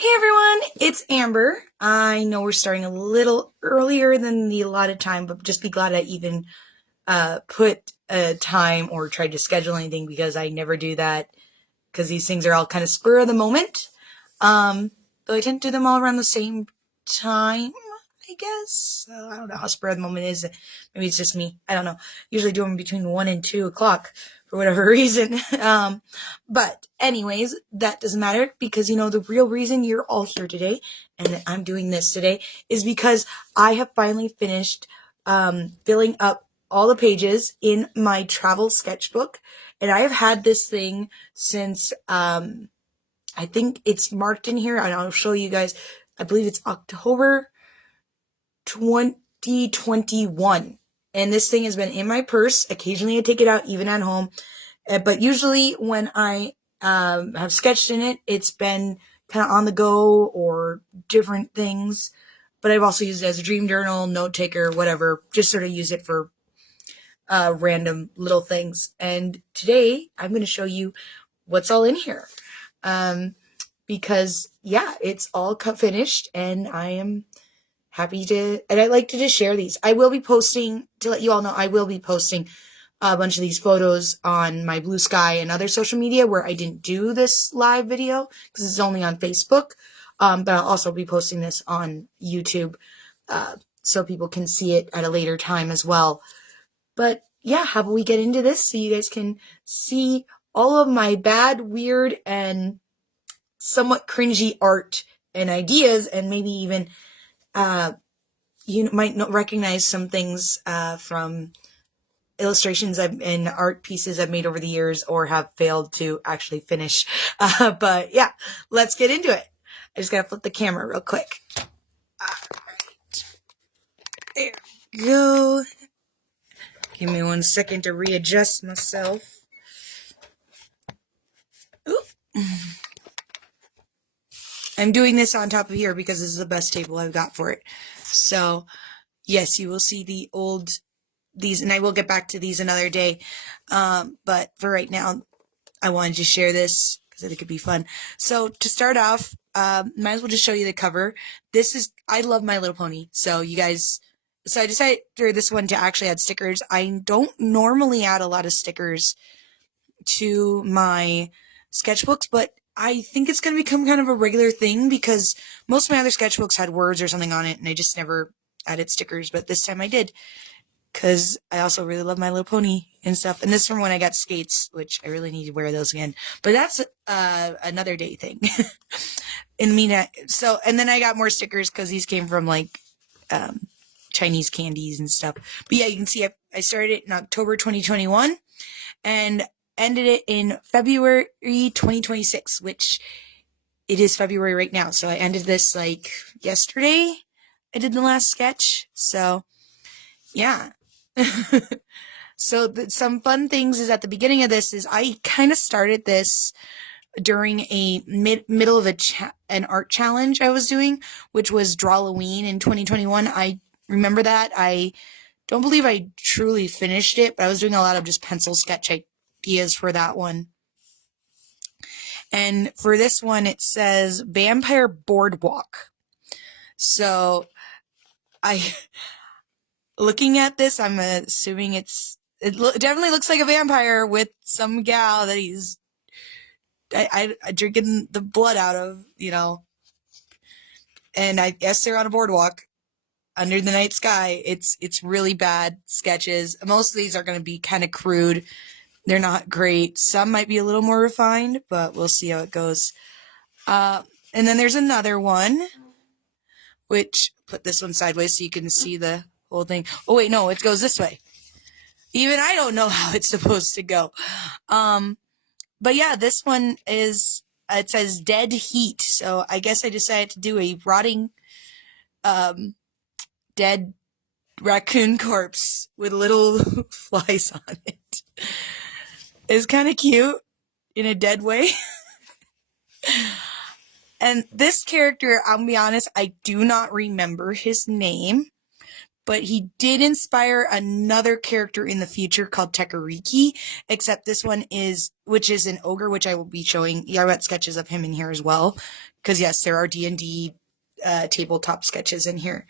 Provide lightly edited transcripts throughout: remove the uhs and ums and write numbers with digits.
Hey everyone, it's Amber. I know we're starting a little earlier than the allotted time, but just be glad I even put a time or tried to schedule anything because I never do that because these things are all kind of spur of the moment. Though I tend to do them all around the same time, I guess. So I don't know how spur of the moment is. Maybe it's just me. I don't know. Usually do them between 1 and 2 o'clock for whatever reason. But anyways, that doesn't matter because, the real reason you're all here today and that I'm doing this today is because I have finally finished filling up all the pages in my travel sketchbook. And I have had this thing since, I think it's marked in here, and I'll show you guys. I believe it's October 2021. And this thing has been in my purse. Occasionally I take it out, even at home. But usually when I have sketched in it, it's been kind of on the go or different things. But I've also used it as a dream journal, note taker, whatever. Just sort of use it for random little things. And today I'm going to show you what's all in here. Because yeah, it's all finished and I am happy to, and I'd like to just share these. I will be posting, to let you all know, I will be posting a bunch of these photos on my Blue Sky and other social media where I didn't do this live video because it's only on Facebook. But I'll also be posting this on YouTube, so people can see it at a later time as well. But yeah, how about we get into this so you guys can see all of my bad, weird, and somewhat cringy art and ideas, and maybe even you might not recognize some things from illustrations and art pieces I've made over the years or have failed to actually finish. But yeah, let's get into it. I just gotta flip the camera real quick. Alright. There we go. Give me 1 second to readjust myself. Oop. I'm doing this on top of here because this is the best table I've got for it. So, yes, you will see these, and I will get back to these another day. But for right now, I wanted to share this because I think it'd be fun. So to start off, might as well just show you the cover. I love My Little Pony. So I decided for this one to actually add stickers. I don't normally add a lot of stickers to my sketchbooks, but I think it's going to become kind of a regular thing because most of my other sketchbooks had words or something on it, and I just never added stickers, but this time I did because I also really love My Little Pony and stuff. And this is from when I got skates, which I really need to wear those again, but that's another day thing. And then I got more stickers because these came from like Chinese candies and stuff. But yeah, you can see I started it in October 2021 and ended it in February 2026, which it is February right now. So I ended this like yesterday. I did the last sketch. So yeah. So some fun things is at the beginning of this is I kind of started this during a middle of an art challenge I was doing, which was Drawloween in 2021. I remember that. I don't believe I truly finished it, but I was doing a lot of just pencil sketch ideas for that one. And for this one, it says Vampire Boardwalk. So looking at this, I'm assuming it definitely looks like a vampire with some gal that he's drinking the blood out of, and I guess they're on a boardwalk under the night sky. It's really bad sketches. Most of these are going to be kind of crude. They're not great. Some might be a little more refined, but we'll see how it goes. And then there's another one, which put this one sideways so you can see the whole thing. Oh wait, no, it goes this way. Even I don't know how it's supposed to go. But yeah, this one it says Dead Heat. So I guess I decided to do a rotting, dead raccoon corpse with little flies on it. It's kind of cute in a dead way. And this character, I'll be honest, I do not remember his name, but he did inspire another character in the future called Tekariki, except this one which is an ogre, which I will be showing. Yeah, I got sketches of him in here as well, because yes, there are D&D tabletop sketches in here.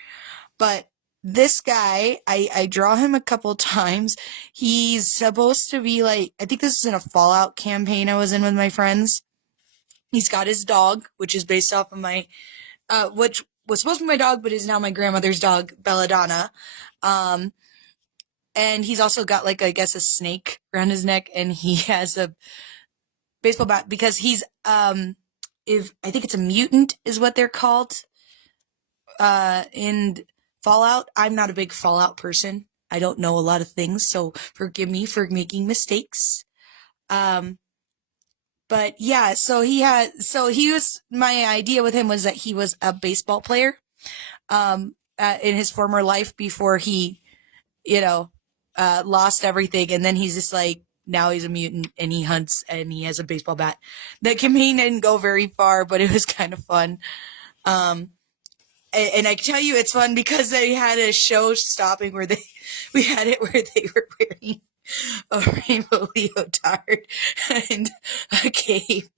But this guy, I draw him a couple times. He's supposed to be like, I think this is in a Fallout campaign I was in with my friends. He's got his dog, which is based off of my, which was supposed to be my dog, but is now my grandmother's dog, Belladonna. And he's also got like, I guess, a snake around his neck, and he has a baseball bat because he's, I think it's a mutant is what they're called, in Fallout. I'm not a big Fallout person. I don't know a lot of things, so forgive me for making mistakes. But yeah, my idea with him was that he was a baseball player, in his former life before he, lost everything. And then he's just like, now he's a mutant and he hunts and he has a baseball bat. The campaign didn't go very far, but it was kind of fun. And I can tell you it's fun because they had a show stopping where we had it where they were wearing a rainbow leotard and a cape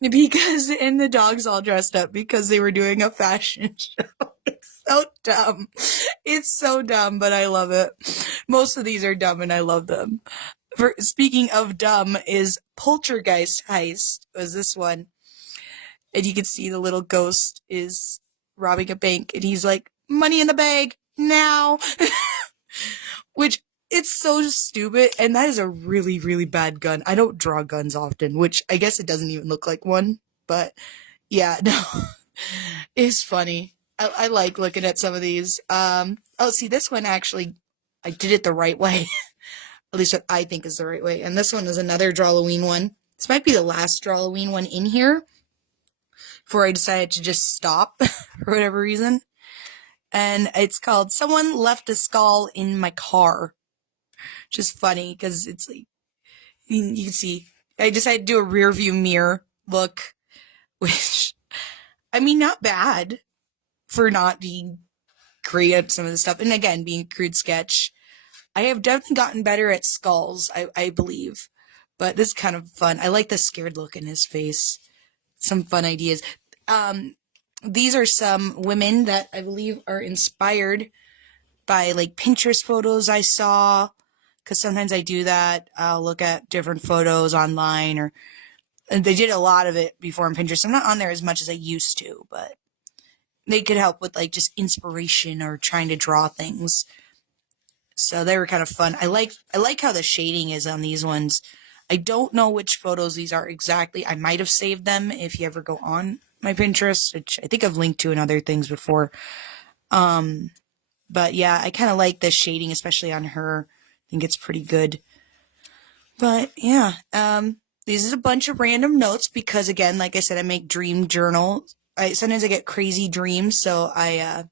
and the dog's all dressed up because they were doing a fashion show. It's so dumb. It's so dumb, but I love it. Most of these are dumb and I love them. Speaking of dumb is Poltergeist Heist was this one. And you can see the little ghost is robbing a bank and he's like, money in the bag now. Which, it's so stupid, and that is a really, really bad gun. I don't draw guns often, which I guess it doesn't even look like one, but yeah, no, it's funny. I like looking at some of these. See, this one actually, I did it the right way. At least what I think is the right way. And this one is another Drawloween one. This might be the last Drawloween one in here before I decided to just stop for whatever reason. And it's called Someone Left a Skull in My Car. Which is funny because it's like, you can see, I decided to do a rear view mirror look, which, I mean, not bad for not being great at some of the stuff. And again, being a crude sketch. I have definitely gotten better at skulls, I believe. But this is kind of fun. I like the scared look in his face. Some fun ideas. These are some women that I believe are inspired by like Pinterest photos I saw. Because sometimes I do that. I'll look at different photos online, and they did a lot of it before on Pinterest. I'm not on there as much as I used to, but they could help with like just inspiration or trying to draw things. So they were kind of fun. I like how the shading is on these ones. I don't know which photos these are exactly. I might have saved them if you ever go on my Pinterest, which I think I've linked to in other things before. But yeah, I kind of like the shading, especially on her. I think it's pretty good. But yeah, these is a bunch of random notes because, again, like I said, I make dream journals. Sometimes I get crazy dreams, so I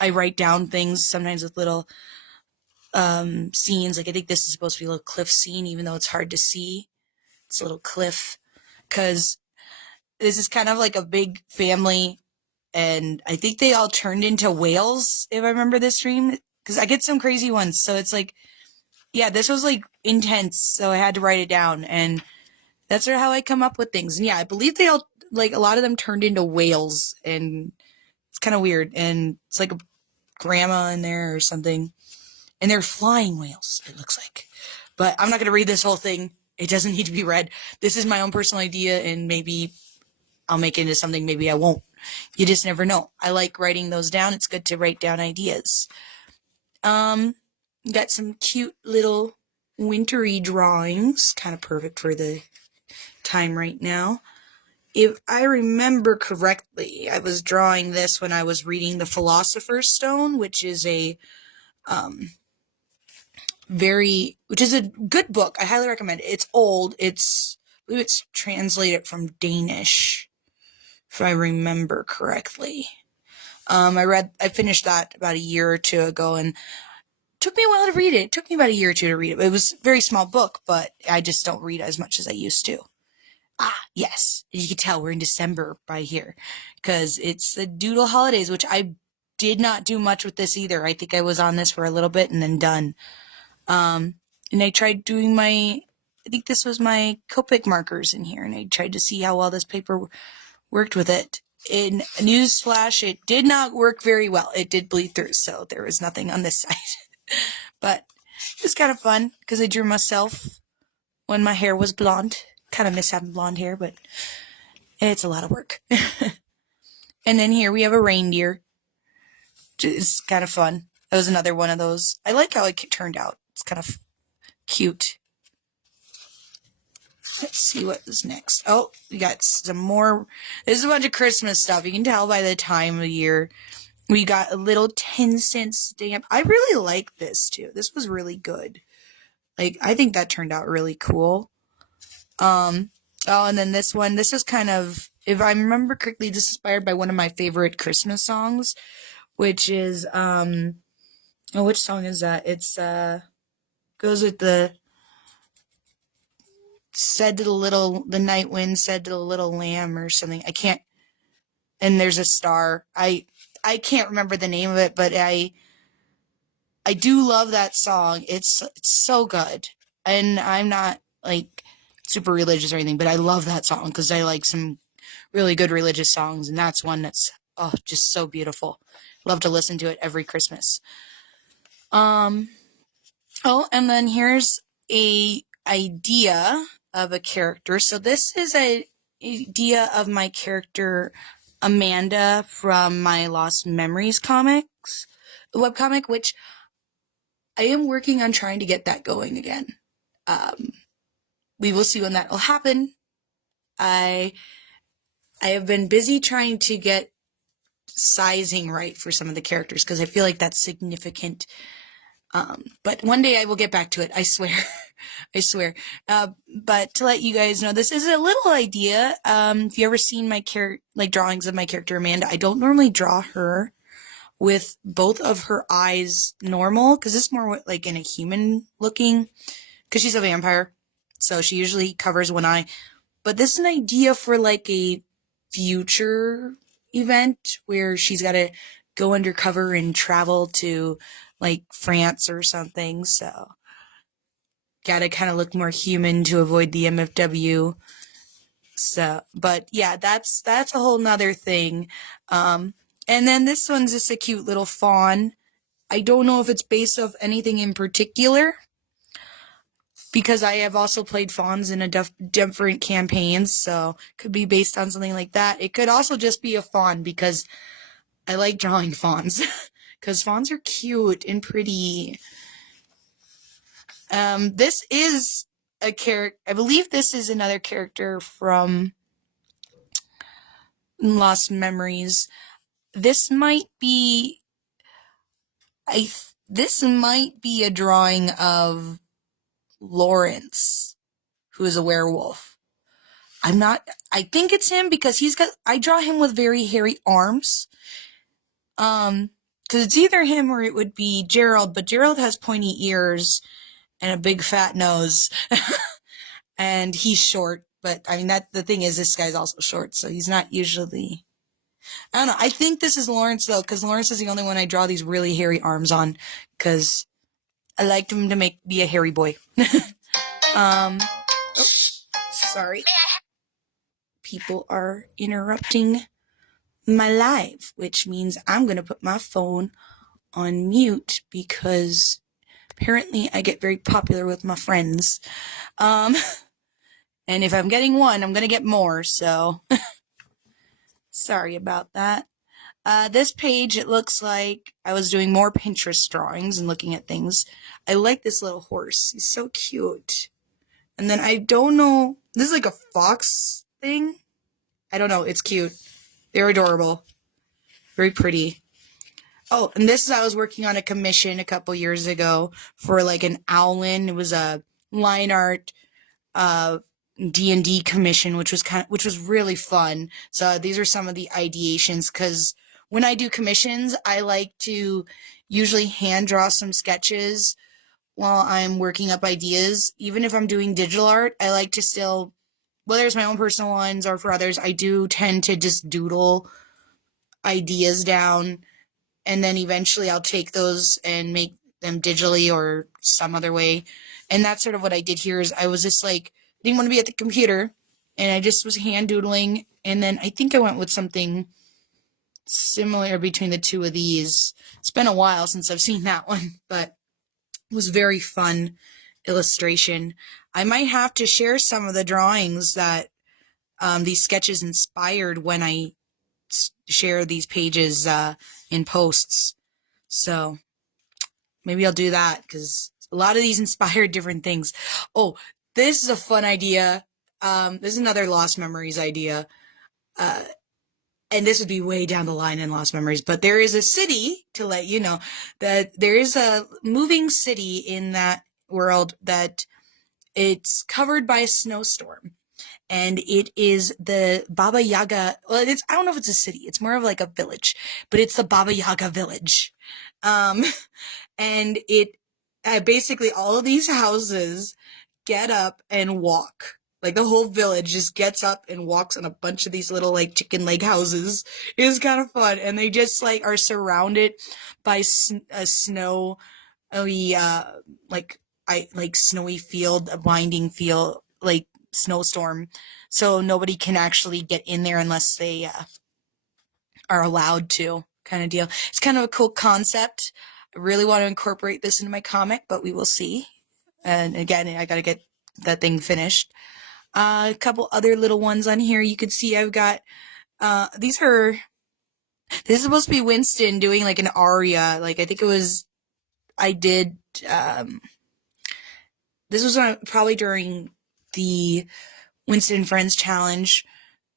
I write down things sometimes with little scenes. Like I think this is supposed to be a little cliff scene, even though it's hard to see. It's a little cliff because this is kind of like a big family, and I think they all turned into whales, if I remember this dream. Because I get some crazy ones, so it's like, yeah, this was like intense, so I had to write it down, and that's sort of how I come up with things. And yeah, I believe they all, like, a lot of them turned into whales, and it's kind of weird, and it's like a grandma in there or something, and they're flying whales, it looks like. But I'm not going to read this whole thing. It doesn't need to be read. This is my own personal idea, and maybe I'll make it into something, maybe I won't. You just never know. I like writing those down. It's good to write down ideas. Got some cute little wintry drawings, kind of perfect for the time right now. If I remember correctly, I was drawing this when I was reading The Philosopher's Stone, which is a good book. I highly recommend it. It's old. I believe it's translated from Danish, if I remember correctly. I finished that about a year or two ago, and it took me a while to read it. It took me about a year or two to read it. It was a very small book, but I just don't read as much as I used to. Yes. You can tell we're in December by here, because it's the Doodle holidays, which I did not do much with this either. I think I was on this for a little bit and then done. And I tried doing I think this was my Copic markers in here, and I tried to see how well this paper worked with it. In newsflash, it did not work very well. It did bleed through, so there was nothing on this side. But it was kind of fun because I drew myself when my hair was blonde. Kind of miss having blonde hair, but it's a lot of work. And then here we have a reindeer. It's kind of fun. That was another one of those. I like how it turned out. It's kind of cute. Let's see what is next. Oh, we got some more. This is a bunch of Christmas stuff. You can tell by the time of year. We got a little 10-cent stamp. I really like this too. This was really good. Like, I think that turned out really cool. Oh, and then this one. This is kind of, if I remember correctly, this is inspired by one of my favorite Christmas songs, which is, which song is that? It's, goes with the, the night wind said to the little lamb or something. I can't, and there's a star. I can't remember the name of it, but I do love that song. It's so good. And I'm not like super religious or anything, but I love that song because I like some really good religious songs, and that's one that's just so beautiful. Love to listen to it every Christmas. Oh, and then here's a idea of a character. So this is a idea of my character Amanda from my Lost Memories comics, webcomic, which I am working on trying to get that going again. We will see when that will happen. I have been busy trying to get sizing right for some of the characters because I feel like that's significant. But one day I will get back to it. I swear. I swear. But to let you guys know, this is a little idea. If you ever seen my drawings of my character Amanda, I don't normally draw her with both of her eyes normal, because it's more like in a human looking, because she's a vampire. So she usually covers one eye. But this is an idea for like a future event where she's got to go undercover and travel to like France or something. So gotta kind of look more human to avoid the MFW. So, but yeah, that's a whole nother thing. And then this one's just a cute little fawn. I don't know if it's based off anything in particular, because I have also played fawns in different campaigns, so could be based on something like that. It could also just be a fawn because I like drawing fawns, because fawns are cute and pretty. This is a character, I believe this is another character from Lost Memories. This might be a drawing of Lawrence, who is a werewolf. I think it's him because I draw him with very hairy arms. Because it's either him or it would be Gerald, but Gerald has pointy ears and a big fat nose. And he's short, but I mean, the thing is, this guy's also short, so he's not usually, I don't know. I think this is Lawrence though, because Lawrence is the only one I draw these really hairy arms on, because I liked him to be a hairy boy. Sorry. People are interrupting my live, which means I'm going to put my phone on mute because apparently I get very popular with my friends. And if I'm getting one, I'm going to get more, so sorry about that. This page, it looks like I was doing more Pinterest drawings and looking at things. I like this little horse. He's so cute. And then I don't know, this is like a fox thing. I don't know, it's cute. They're adorable. Very pretty. Oh, and this is, I was working on a commission a couple years ago for like an Owlin. It was a line art, D&D commission, which was really fun. So these are some of the ideations, because when I do commissions, I like to usually hand draw some sketches while I'm working up ideas. Even if I'm doing digital art, I like to still, whether it's my own personal ones or for others, I do tend to just doodle ideas down and then eventually I'll take those and make them digitally or some other way. And that's sort of what I did here. Is I was just like, didn't want to be at the computer, and I just was hand doodling. And then I think I went with something similar between the two of these. It's been a while since I've seen that one, but it was very fun illustration. I might have to share some of the drawings that these sketches inspired when I share these pages in posts. So maybe I'll do that, because a lot of these inspired different things. Oh, this is a fun idea. This is another Lost Memories idea. And this would be way down the line in Lost Memories, but there is a city, to let you know, that there is a moving city in that world that it's covered by a snowstorm. And it is the Baba Yaga, well, I don't know if it's a city, it's more of like a village, but it's the Baba Yaga village. And it, basically all of these houses get up and walk. Like the whole village just gets up and walks on a bunch of these little like chicken leg houses. It was kind of fun. And they just like are surrounded by a snow, like snowy field, a winding field, like snowstorm. So nobody can actually get in there unless they are allowed to, kind of deal. It's kind of a cool concept. I really want to incorporate this into my comic, but we will see. And again, I got to get that thing finished. A couple other little ones on here. You could see I've got, this is supposed to be Winston doing like an aria. Like I think it was, this was probably during the Winston Friends Challenge,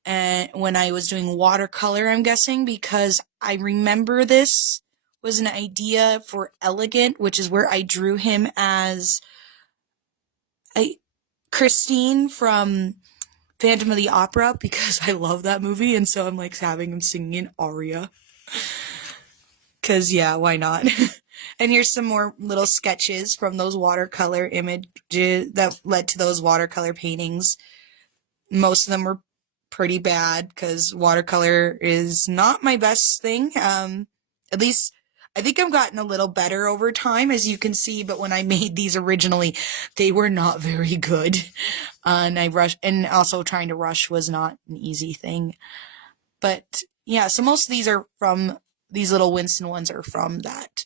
when I was doing watercolor, I'm guessing, because I remember this was an idea for Elegant, which is where I drew him as Christine from Phantom of the Opera, because I love that movie, and so I'm like having him singing an aria. Because, yeah, why not? And here's some more little sketches from those watercolor images that led to those watercolor paintings. Most of them were pretty bad, because watercolor is not my best thing. At least I think I've gotten a little better over time, as you can see, but when I made these originally, they were not very good. And also trying to rush was not an easy thing. But yeah, so most of these are from, these little Winston ones are from that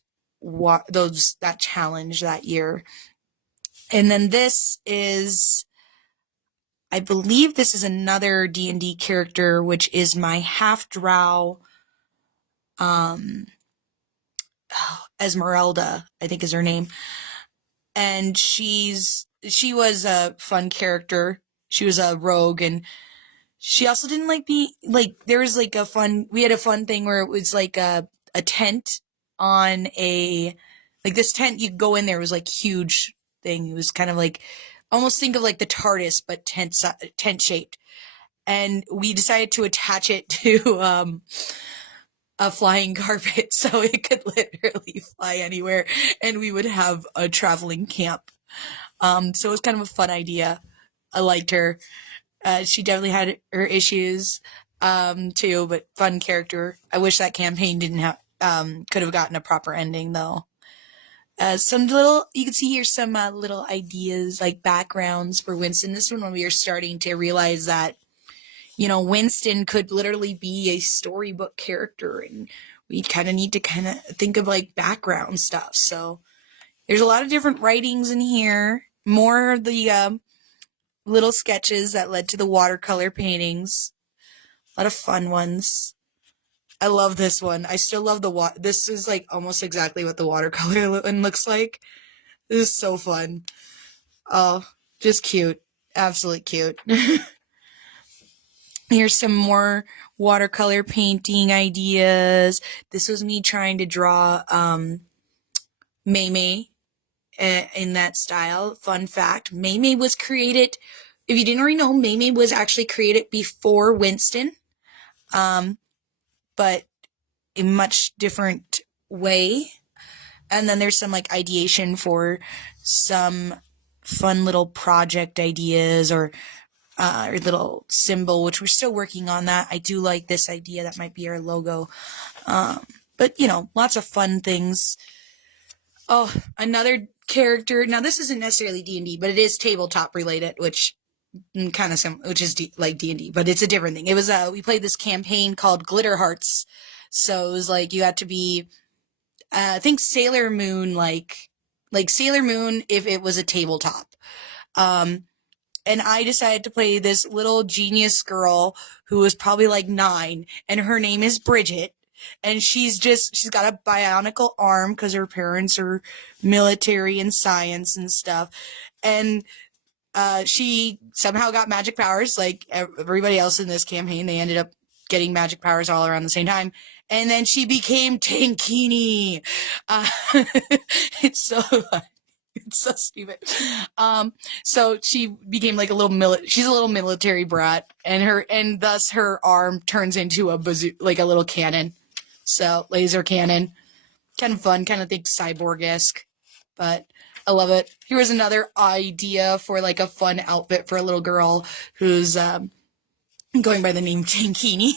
challenge that year. And then this is, I believe this is another D&D character, which is my half-drow, Esmeralda, I think is her name. And she was a fun character. She was a rogue, and she also didn't there was like we had a fun thing where it was like a tent on this tent, you could go in there, it was like huge thing. It was kind of like, almost think of like the TARDIS, but tent shaped. And we decided to attach it to, a flying carpet, so it could literally fly anywhere, and we would have a traveling camp. So it was kind of a fun idea. I liked her. She definitely had her issues, too, but fun character. I wish that campaign could have gotten a proper ending, though. You can see here some little ideas, like backgrounds for Winston. This one, when we were starting to realize that, Winston could literally be a storybook character, and we kind of need to think of like background stuff. So there's a lot of different writings in here. More of the little sketches that led to the watercolor paintings. A lot of fun ones. I love this one. I still love this is like almost exactly what the watercolor one looks like. This is so fun. Oh, just cute. Absolutely cute. Here's some more watercolor painting ideas. This was me trying to draw Maymay in that style. Fun fact, Maymay was created, if you didn't already know, Maymay was actually created before Winston, but in a much different way. And then there's some like ideation for some fun little project ideas, or little symbol, which we're still working on that. I do like this idea. That might be our logo. But But, lots of fun things. Oh, another character. Now, this isn't necessarily D&D, but it is tabletop related, which kind of which is like D&D, but it's a different thing. It was, we played this campaign called Glitter Hearts. So it was like, you had to be, I think Sailor Moon, like Sailor Moon if it was a tabletop. And I decided to play this little genius girl who was probably like 9, and her name is Bridget. And she's got a bionicle arm because her parents are military and science and stuff. And she somehow got magic powers like everybody else in this campaign. They ended up getting magic powers all around the same time. And then she became Tankini. It's so stupid. So she became like she's a little military brat, and thus her arm turns into a like a little cannon. So laser cannon. Kind of fun, kind of think cyborg-esque, but I love it. Here was another idea for like a fun outfit for a little girl who's going by the name Tankini.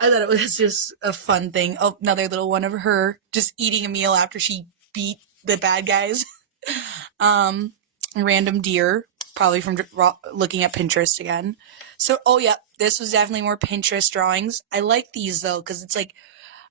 I thought it was just a fun thing. Oh, another little one of her just eating a meal after she beat the bad guys. Random deer, probably from looking at Pinterest again. So, oh yeah, this was definitely more Pinterest drawings. I like these though, because it's like,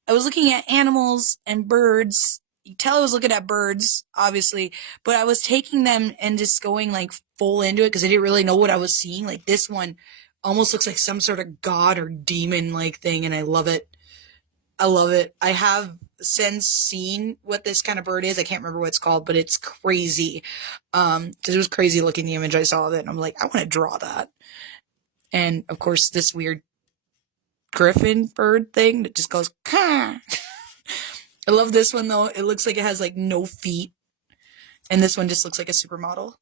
I was looking at animals and birds. You tell I was looking at birds, obviously, but I was taking them and just going like full into it because I didn't really know what I was seeing. Like this one almost looks like some sort of god or demon like thing, and I love it. I love it. I have since seen what this kind of bird is. I can't remember what it's called, but it's crazy. Because it was crazy looking the image I saw of it, and I'm like, I want to draw that. And of course, this weird griffin bird thing that just goes, Kah! I love this one though. It looks like it has like no feet. And this one just looks like a supermodel.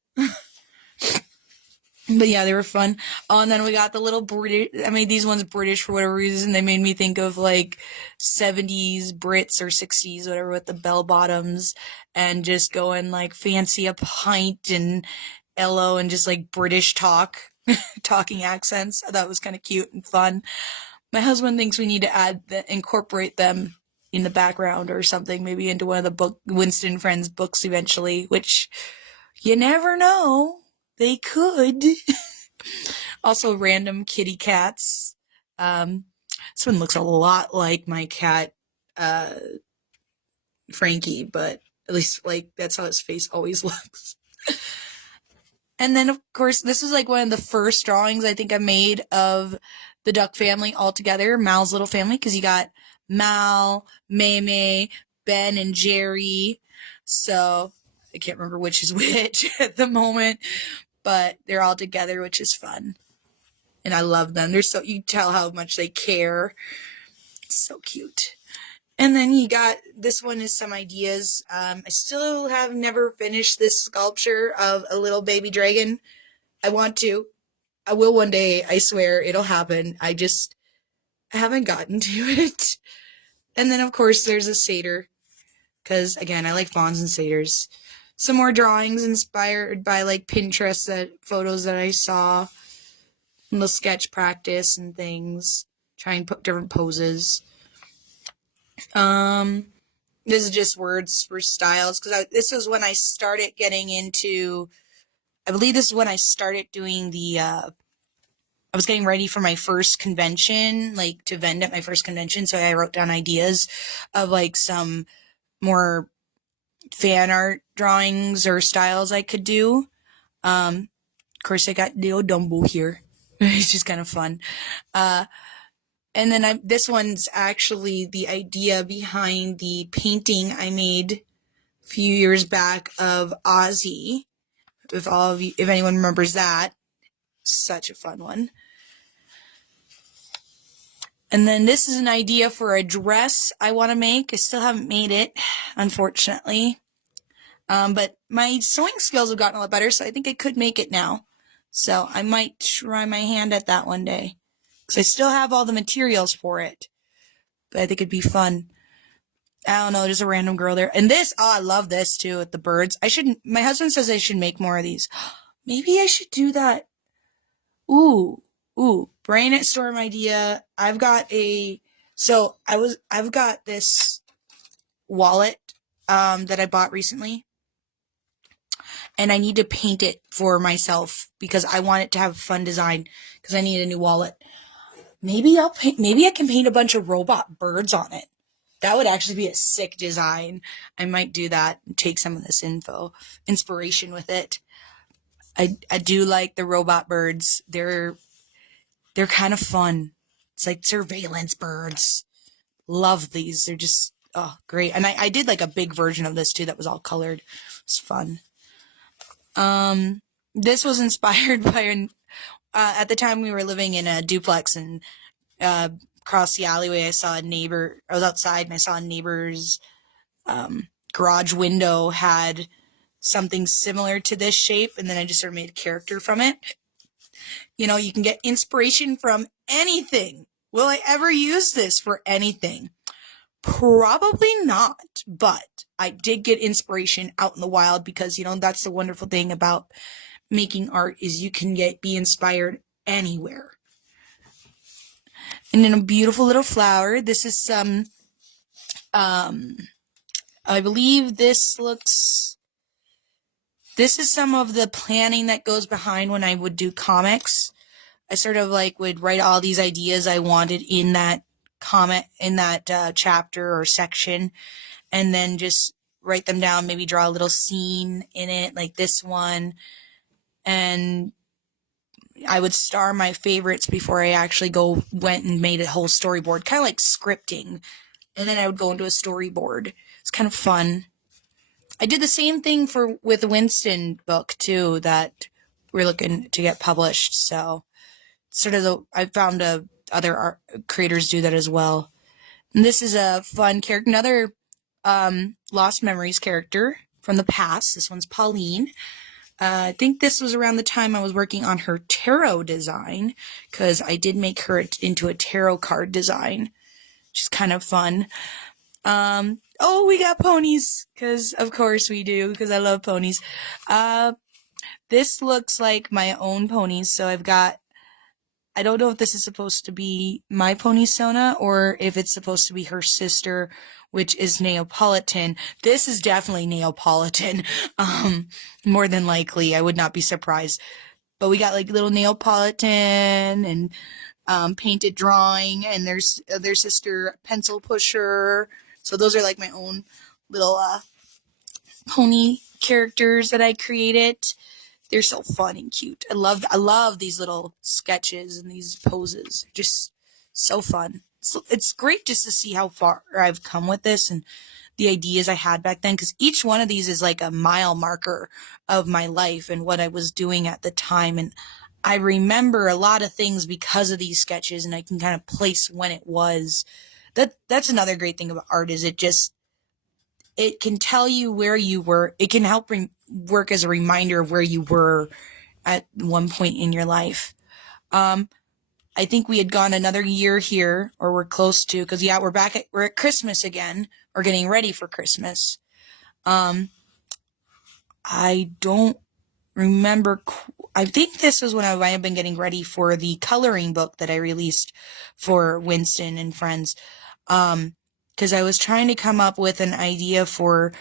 But yeah, they were fun. Oh, and then we got the little British, I made these ones British for whatever reason. They made me think of like 70s Brits or 60s, whatever, with the bell bottoms and just going like fancy a pint and hello and just like British talking accents. I thought it was kind of cute and fun. My husband thinks we need to incorporate them in the background or something, maybe into one of the Winston Friends books eventually, which you never know. They could. Also, random kitty cats. This one looks a lot like my cat, Frankie, but at least like that's how his face always looks. And then, of course, this is like one of the first drawings I think I made of the duck family all together, Mal's little family, because you got Mal, May, Ben, and Jerry. So I can't remember which is which at the moment, but they're all together, which is fun. And I love them. You tell how much they care. So cute. And then you got, this one is some ideas. I still have never finished this sculpture of a little baby dragon. I want to. I will one day. I swear it'll happen. I haven't gotten to it. And then, of course, there's a satyr. Because, again, I like fawns and satyrs. Some more drawings inspired by, like, Pinterest photos that I saw. And the sketch practice and things. Try and put different poses. This is just words for styles. Because this was when I started getting into... I believe this is when I started doing the... I was getting ready for my first convention, like, to vend at my first convention. So I wrote down ideas of, like, some more fan art drawings or styles I could do. Of course, I got Leo Dumbo here. It's just kind of fun. And then this one's actually the idea behind the painting I made a few years back of Ozzy. If anyone remembers that, such a fun one. And then this is an idea for a dress I want to make. I still haven't made it, unfortunately. But my sewing skills have gotten a lot better, so I think I could make it now. So I might try my hand at that one day. Because I still have all the materials for it. But I think it'd be fun. I don't know, there's a random girl there. And this, I love this too, with the birds. My husband says I should make more of these. Maybe I should do that. Ooh, brainstorm idea. I've got a So I've got this wallet that I bought recently, and I need to paint it for myself because I want it to have a fun design because I need a new wallet. Maybe I can paint a bunch of robot birds on it. That would actually be a sick design. I might do that and take some of this inspiration with it. I do like the robot birds. They're kind of fun. It's like surveillance birds. Love these. They're just, oh, great. And I did like a big version of this too that was all colored. It's fun. This was inspired by at the time we were living in a duplex, and across the alleyway I saw a neighbor. I was outside and I saw a neighbor's garage window had something similar to this shape, and then I just sort of made a character from it. You know, you can get inspiration from anything. Will I ever use this for anything? Probably not, but I did get inspiration out in the wild because, you know, that's the wonderful thing about making art is you can be inspired anywhere. And then a beautiful little flower. This is some, I believe this is some of the planning that goes behind when I would do comics. I sort of like would write all these ideas I wanted in that chapter or section, and then just write them down, maybe draw a little scene in it like this one, and I would star my favorites before I actually went and made a whole storyboard, kind of like scripting, and then I would go into a storyboard. It's kind of fun. I did the same thing with the Winston book too that we're looking to get published, so sort of I found other art creators do that as well. And this is a fun character, another Lost Memories character from the past. This one's Pauline. I think this was around the time I was working on her tarot design, because I did make her into a tarot card design, which is kind of fun. Oh, we got ponies, because of course we do, because I love ponies. This looks like my own ponies, so I don't know if this is supposed to be my pony Sona or if it's supposed to be her sister, which is Neapolitan. This is definitely Neapolitan. More than likely, I would not be surprised. But we got like little Neapolitan and painted drawing, and there's their sister Pencil Pusher. So those are like my own little pony characters that I created. They're so fun and cute. I love these little sketches and these poses. Just so fun. It's great just to see how far I've come with this and the ideas I had back then, because each one of these is like a mile marker of my life and what I was doing at the time. And I remember a lot of things because of these sketches, and I can kind of place when it was. That's another great thing about art, is it can tell you where you were. It can help work as a reminder of where you were at one point in your life. I think we had gone another year here, or we're close to, because yeah, we're at Christmas again, or getting ready for Christmas. I don't remember. I think this was when I might have been getting ready for the coloring book that I released for Winston and Friends. Because I was trying to come up with an idea for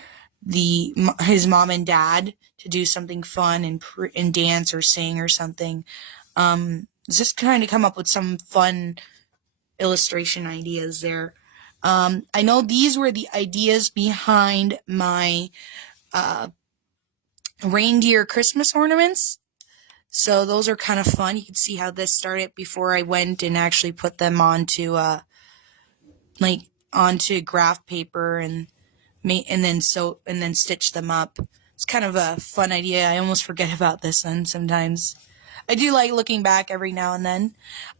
his mom and dad to do something fun and dance or sing or something. Just trying to come up with some fun illustration ideas there. I know these were the ideas behind my reindeer Christmas ornaments. So those are kind of fun. You can see how this started before I went and actually put them onto graph paper and then stitch them up. It's kind of a fun idea. I almost forget about this one sometimes. I do like looking back every now and then.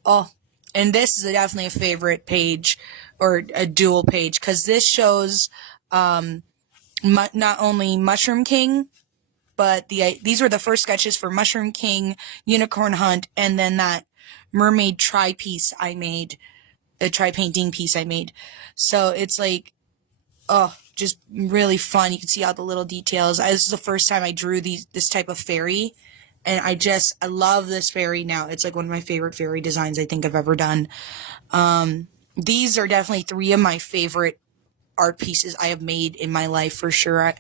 Oh, and this is definitely a favorite page, or a dual page, because this shows not only Mushroom King, but these were the first sketches for Mushroom King, Unicorn Hunt, and then that mermaid tri-painting piece I made. So it's like, oh, just really fun. You can see all the little details. This is the first time I drew this type of fairy, and I love this fairy now. It's like one of my favorite fairy designs I think I've ever done. these are definitely 3 of my favorite art pieces I have made in my life for sure.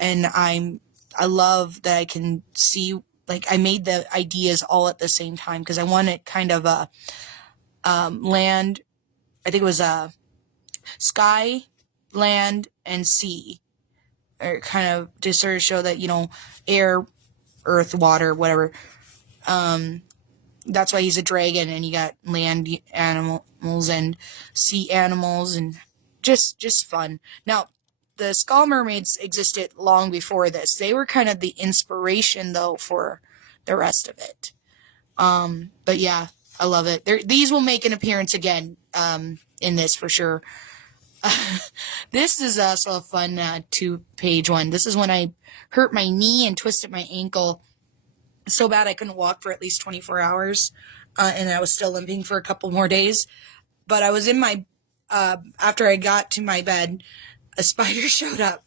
And I love that I can see, like, I made the ideas all at the same time because I wanted kind of a land. I think it was a sky, land, and sea, or kind of to sort of show that, you know, air, earth, water, whatever. That's why he's a dragon, and you got land animals and sea animals, and just fun. Now, the Skull Mermaids existed long before this. They were kind of the inspiration, though, for the rest of it. But yeah, I love it. These will make an appearance again in this for sure. This is also a fun 2-page one. This is when I hurt my knee and twisted my ankle so bad I couldn't walk for at least 24 hours, and I was still limping for a couple more days. But I was in my, after I got to my bed, a spider showed up,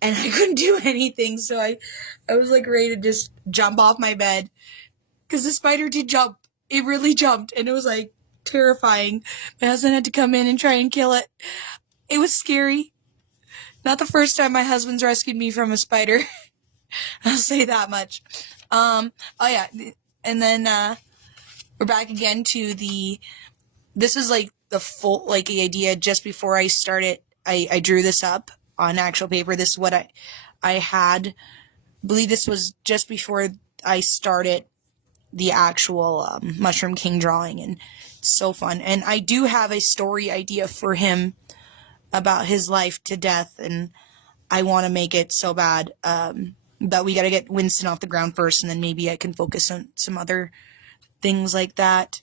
and I couldn't do anything, so I was like ready to just jump off my bed, because the spider did jump. It really jumped, and it was like terrifying. My husband had to come in and try and kill it. It was scary. Not the first time my husband's rescued me from a spider. I'll say that much. Oh yeah, and then we're back again to this is like the full, like, the idea just before I started. I drew this up on actual paper. This is what I had. I believe this was just before I started the actual Mushroom King drawing, and it's so fun. And I do have a story idea for him about his life to death, and I want to make it so bad. But we got to get Winston off the ground first, and then maybe I can focus on some other things like that.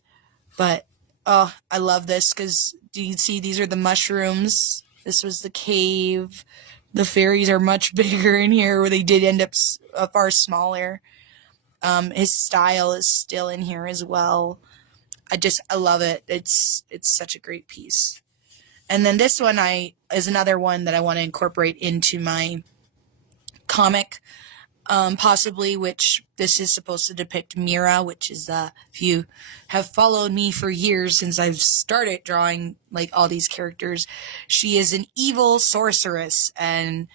But, oh, I love this, because do you see these are the mushrooms? This was the cave. The fairies are much bigger in here, where they did end up far smaller. His style is still in here as well. I love it. It's such a great piece. And then this one is another one that I want to incorporate into my comic, possibly, which this is supposed to depict Mira, which is, if you have followed me for years since I've started drawing, like, all these characters, she is an evil sorceress, and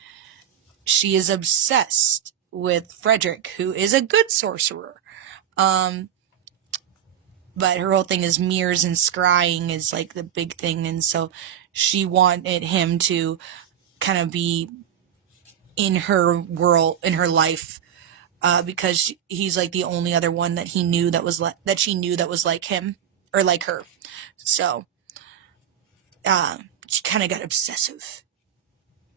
she is obsessed with Frederick, who is a good sorcerer. But her whole thing is mirrors and scrying is, like, the big thing, and so she wanted him to kind of be in her world, in her life, because he's like the only other one that he knew that was that she knew that was like him or like her. So she kind of got obsessive,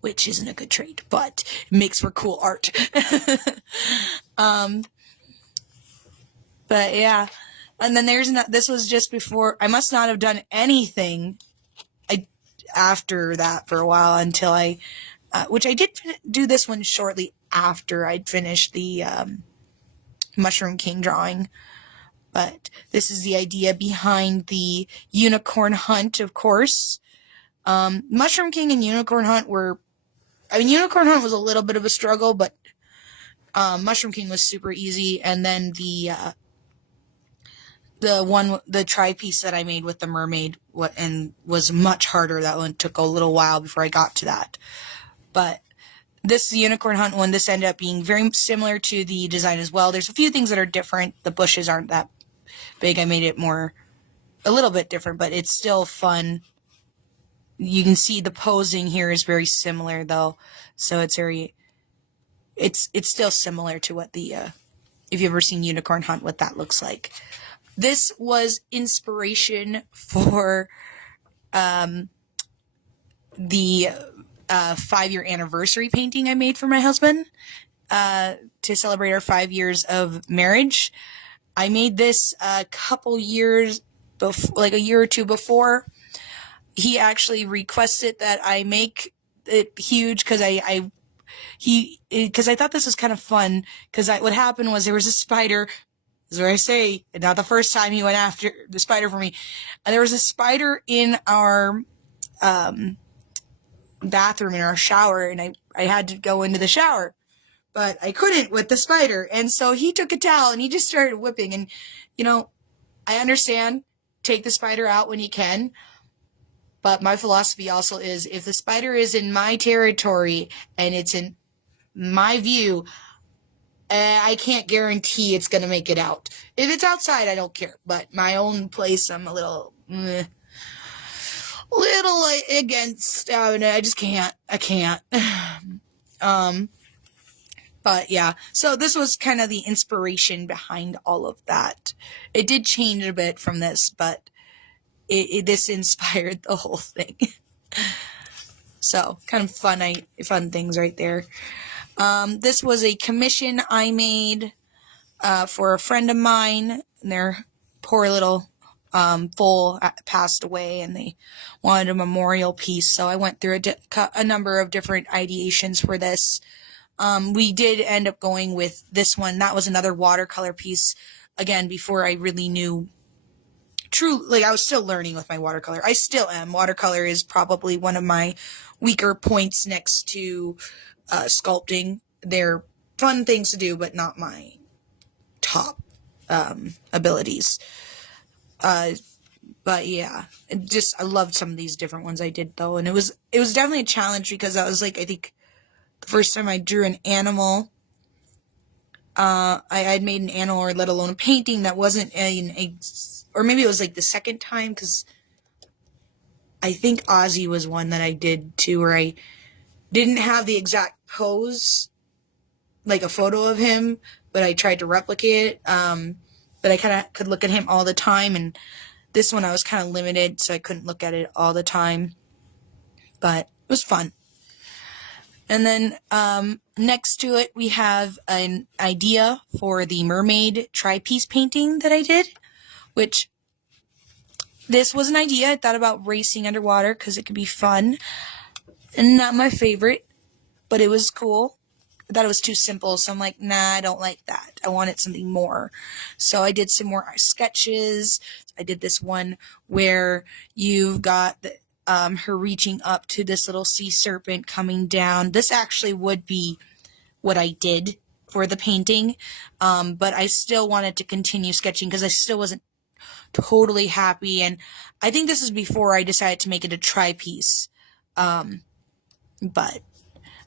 which isn't a good trait, but it makes for cool art. But yeah, and then this was just before. I must not have done anything after that for a while until I. Which I did do this one shortly after I'd finished the Mushroom King drawing. But this is the idea behind the Unicorn Hunt, of course. Mushroom King and Unicorn Hunt Unicorn Hunt was a little bit of a struggle, but Mushroom King was super easy. And then the tri piece that I made with the mermaid was much harder. That one took a little while before I got to that. But this Unicorn Hunt one, this ended up being very similar to the design as well. There's a few things that are different. The bushes aren't that big. I made it a little bit different, but it's still fun. You can see the posing here is very similar, though. So it's still similar to what if you've ever seen Unicorn Hunt, what that looks like. This was inspiration for the 5-year anniversary painting I made for my husband to celebrate our 5 years of marriage. I made this a couple years before, like a year or two before. He actually requested that I make it huge because I thought this was kind of fun. Because what happened was there was a spider. This is what I say, and not the first time he went after the spider for me. There was a spider in our bathroom, in our shower, and I had to go into the shower, but I couldn't with the spider. And so he took a towel and he just started whipping. And, I understand, take the spider out when you can, But my philosophy also is, if the spider is in my territory and it's in my view, I can't guarantee it's going to make it out. If it's outside, I don't care. But my own place, I'm a little against. I just can't. I can't. But yeah, so this was kind of the inspiration behind all of that. It did change a bit from this, but this inspired the whole thing. So kind of fun things right there. This was a commission I made for a friend of mine. And their poor little foal passed away, and they wanted a memorial piece. So I went through a number of different ideations for this. We did end up going with this one. That was another watercolor piece. Again, before I really knew I was still learning with my watercolor. I still am. Watercolor is probably one of my weaker points next to sculpting. They're fun things to do, but not my top abilities. But yeah, I loved some of these different ones I did though, and it was definitely a challenge because I was like, I think the first time I drew an animal, I had made an animal, or let alone a painting that wasn't or maybe it was like the second time, because I think Ozzy was one that I did too, where I didn't have the exact pose, like a photo of him, but I tried to replicate it. But I kind of could look at him all the time, and this one I was kind of limited, so I couldn't look at it all the time. But it was fun. And then next to it, we have an idea for the mermaid tri-piece painting that I did, which this was an idea. I thought about racing underwater because it could be fun. And not my favorite, but it was cool. I thought it was too simple, so I'm like, nah, I don't like that. I wanted something more. So I did some more sketches. I did this one where you've got her reaching up to this little sea serpent coming down. This actually would be what I did for the painting, but I still wanted to continue sketching because I still wasn't totally happy, and I think this is before I decided to make it a tri-piece. But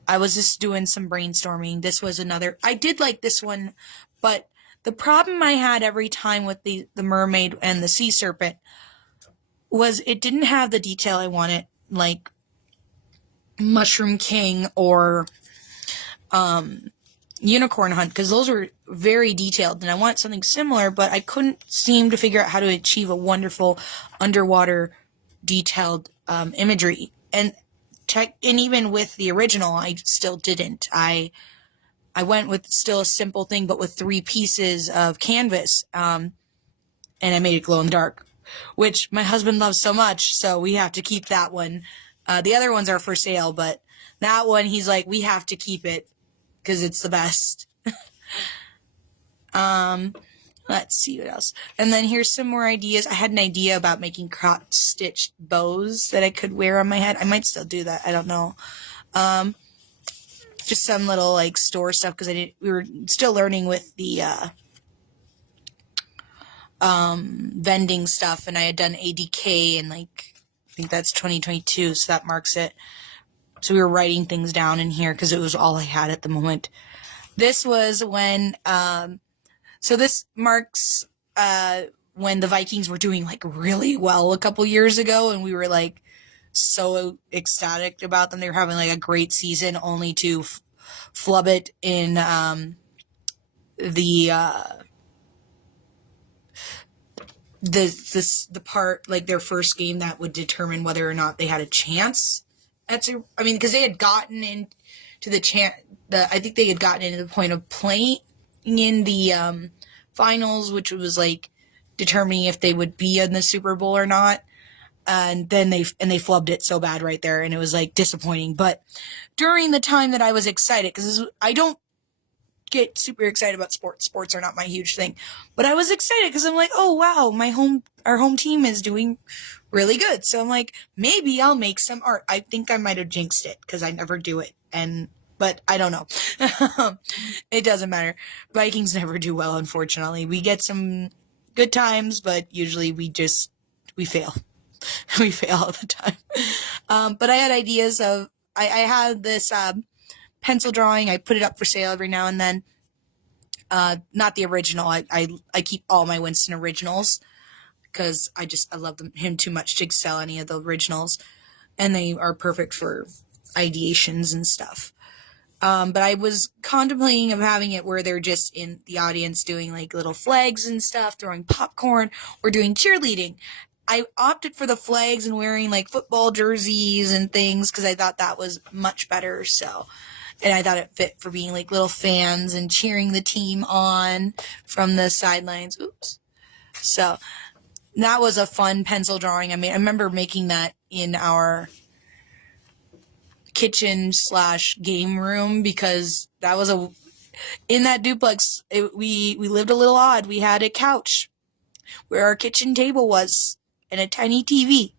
I was just doing some brainstorming. This was another. I did like this one, but the problem I had every time with the mermaid and the sea serpent was it didn't have the detail I wanted, like Mushroom King or Unicorn Hunt, because those were very detailed, and I want something similar, but I couldn't seem to figure out how to achieve a wonderful underwater detailed imagery. And even with the original, I still didn't. I went with still a simple thing, but with 3 pieces of canvas, and I made it glow in the dark, which my husband loves so much, so we have to keep that one. The other ones are for sale, but that one, he's like, we have to keep it because it's the best. Let's see what else. And then here's some more ideas. I had an idea about making cross-stitched bows that I could wear on my head. I might still do that. I don't know. Just some little like store stuff because we were still learning with the vending stuff, and I had done ADK, and like I think that's 2022, so that marks it. So we were writing things down in here because it was all I had at the moment. This was when so this marks when the Vikings were doing like really well a couple years ago, and we were like so ecstatic about them. They were having like a great season, only to flub it in the part, like their first game that would determine whether or not they had a chance because they had gotten into I think they had gotten into the point of playing in the finals, which was like determining if they would be in the Super Bowl or not. And then they flubbed it so bad right there, and it was like disappointing. But during the time that I was excited, because I don't get super excited about sports. Sports are not my huge thing, but I was excited because I'm like, oh wow, our home team is doing really good. So I'm like, maybe I'll make some art. I think I might have jinxed it because I never do it, but I don't know. It doesn't matter. Vikings never do well, unfortunately. We get some good times, but usually we fail. We fail all the time. But I had ideas of, I had this pencil drawing. I put it up for sale every now and then. Not the original. I keep all my Winston originals because I love him too much to sell any of the originals. And they are perfect for ideations and stuff. But I was contemplating of having it where they're just in the audience doing like little flags and stuff, throwing popcorn, or doing cheerleading. I opted for the flags and wearing like football jerseys and things because I thought that was much better. So, and I thought it fit for being like little fans and cheering the team on from the sidelines. Oops. So that was a fun pencil drawing. I mean, I remember making that in our kitchen / game room because that was in that duplex. We lived a little odd. We had a couch where our kitchen table was and a tiny TV.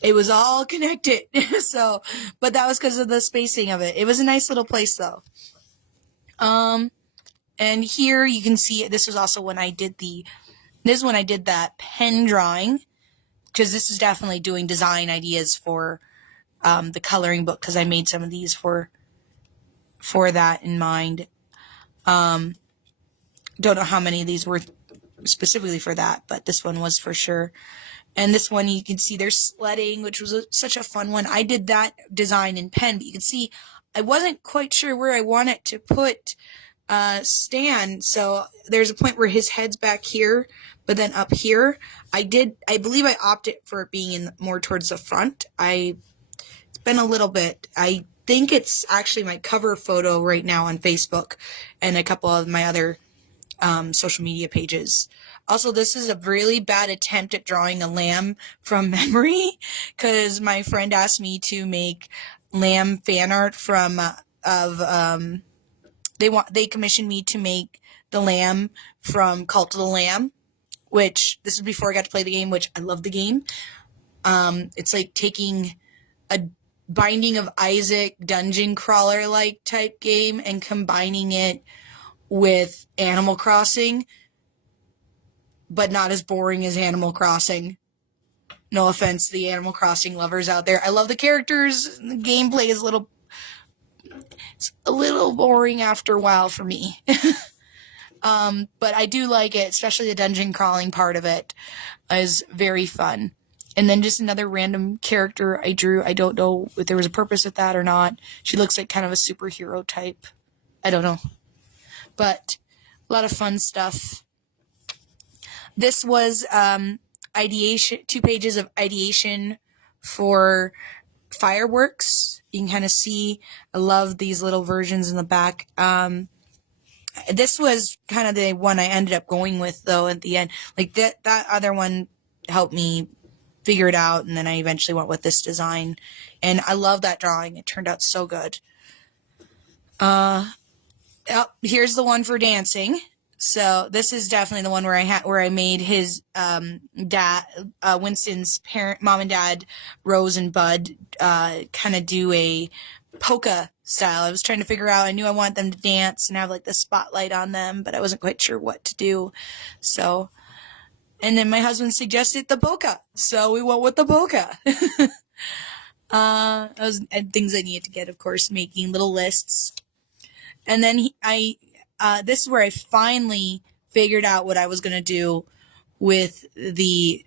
It was all connected. So, but that was because of the spacing of it. It was a nice little place though. And here you can see, this was also when I did that pen drawing, because this is definitely doing design ideas for the coloring book, because I made some of these for that in mind. Don't know how many of these were specifically for that, but this one was for sure. And this one, you can see there's sledding, which was such a fun one. I did that design in pen, but you can see I wasn't quite sure where I wanted to put Stan. So there's a point where his head's back here, but then up here, I believe I opted for it being more towards the front. It's been a little bit. I think it's actually my cover photo right now on Facebook and a couple of my other social media pages. Also, this is a really bad attempt at drawing a lamb from memory, because my friend asked me to make lamb fan art they commissioned me to make the lamb from Cult of the Lamb, which this is before I got to play the game, which I love the game. It's like taking a Binding of Isaac dungeon crawler like type game and combining it with Animal Crossing, but not as boring as Animal Crossing. No offense to the Animal Crossing lovers out there. I love the characters. The gameplay is it's a little boring after a while for me. But I do like it, especially the dungeon crawling part of it is very fun. And then just another random character I drew. I don't know if there was a purpose with that or not. She looks like kind of a superhero type. I don't know. But a lot of fun stuff. This was ideation, 2 pages of ideation for fireworks. You can kind of see, I love these little versions in the back. This was kind of the one I ended up going with though at the end. Like that other one helped me figure it out, and then I eventually went with this design. And I love that drawing. It turned out so good. Here's the one for dancing. So this is definitely the one where I made his dad, Winston's mom and dad, Rose and Bud, kind of do a polka style. I was trying to figure out. I knew I wanted them to dance and have like the spotlight on them, but I wasn't quite sure what to do. So, and then my husband suggested the polka, so we went with the polka. Those things I needed to get, of course, making little lists. And then this is where I finally figured out what I was going to do with the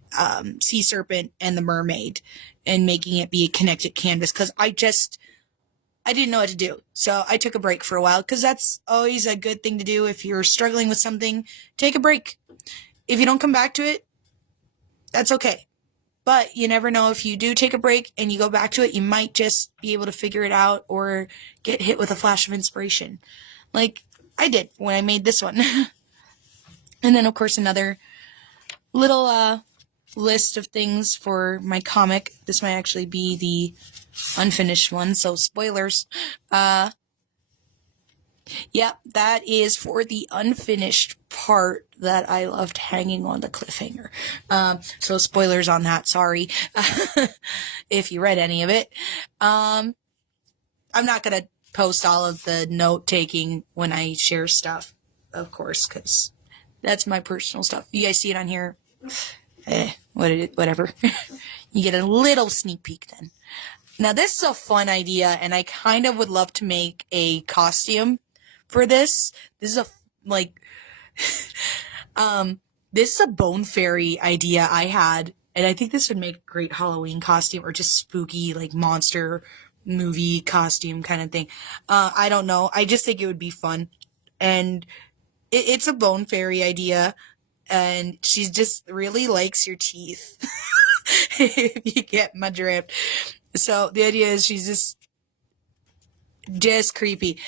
sea serpent and the mermaid and making it be a connected canvas, because I didn't know what to do. So I took a break for a while, because that's always a good thing to do. If you're struggling with something, take a break. If you don't come back to it, that's okay. But you never know, if you do take a break and you go back to it, you might just be able to figure it out or get hit with a flash of inspiration. Like I did when I made this one. And then, of course, another little list of things for my comic. This might actually be the unfinished one, so spoilers. Yep, that is for the unfinished part that I loved hanging on the cliffhanger. So spoilers on that, sorry. If you read any of it. I'm not going to post all of the note-taking when I share stuff, of course, because that's my personal stuff. You guys see it on here. Whatever. You get a little sneak peek then. Now this is a fun idea, and I kind of would love to make a costume for this. This is a, like, this is a bone fairy idea I had, and I think this would make a great Halloween costume, or just spooky, like, monster movie costume kind of thing. I don't know. I just think it would be fun. And it's a bone fairy idea, and she just really likes your teeth. If you get my drift. So the idea is she's just creepy.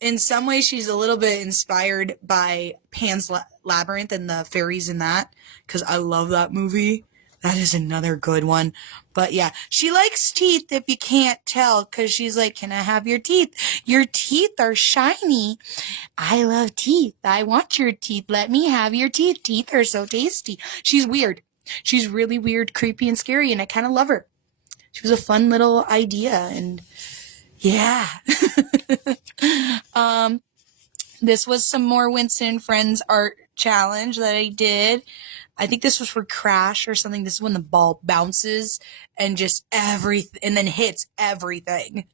In some ways, she's a little bit inspired by Pan's Labyrinth and the fairies in that, because I love that movie. That is another good one. But yeah, she likes teeth, if you can't tell, because she's like, can I have your teeth? Your teeth are shiny. I love teeth. I want your teeth. Let me have your teeth. Teeth are so tasty. She's weird. She's really weird, creepy, and scary, and I kind of love her. She was a fun little idea, and yeah. This was some more Winston Friends art challenge that I did. I think this was for Crash or something. This is when the ball bounces and just everything, and then hits everything.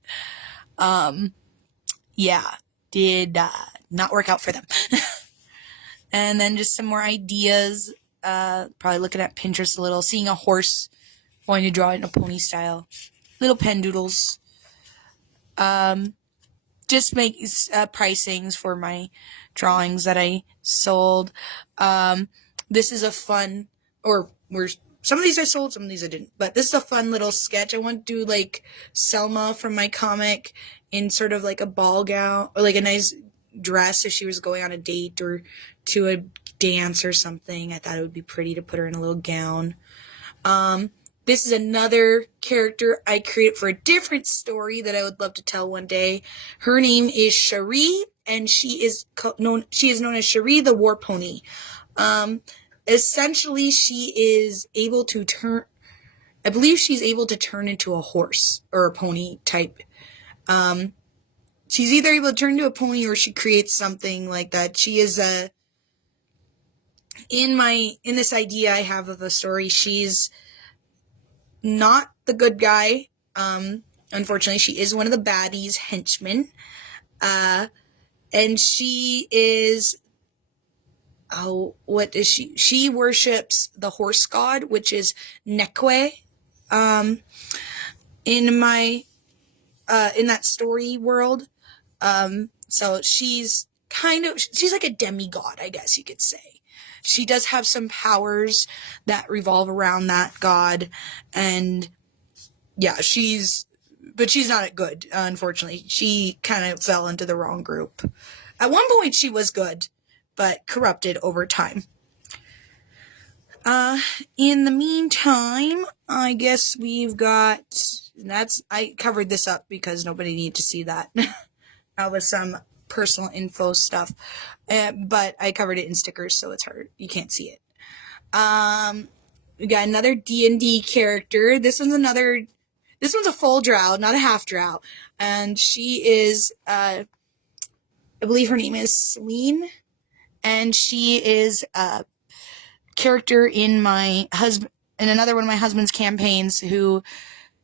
Yeah, did not work out for them. And then just some more ideas. Probably looking at Pinterest a little, seeing a horse, wanting to draw it in a pony style. Little pen doodles. Just make pricings for my drawings that I sold. This is a fun, some of these I sold, some of these I didn't. But this is a fun little sketch. I want to do like Selma from my comic in sort of like a ball gown, or like a nice dress if she was going on a date or to a dance or something. I thought it would be pretty to put her in a little gown. This is another character I created for a different story that I would love to tell one day. Her name is Cherie, and she is known as Cherie the War Pony. Essentially, she is able to turn, I believe she's able to turn into a horse or a pony type. She's either able to turn into a pony or she creates something like that. She is in this idea I have of a story, she's not the good guy. Unfortunately, she is one of the baddies, henchmen. And she is, what is she? She worships the horse god, which is Nekwe. In that story world. So she's like a demigod, I guess you could say. She does have some powers that revolve around that god, and yeah, but she's not good, unfortunately. She kind of fell into the wrong group. At one point she was good, but corrupted over time. In the meantime, I guess we've got, I covered this up because nobody needed to see that. That was some personal info stuff. But I covered it in stickers, so it's hard. You can't see it. We got another D&D character. This one's a full drow, not a half drow. And she is, I believe her name is Celine. And she is a character in another one of my husband's campaigns, who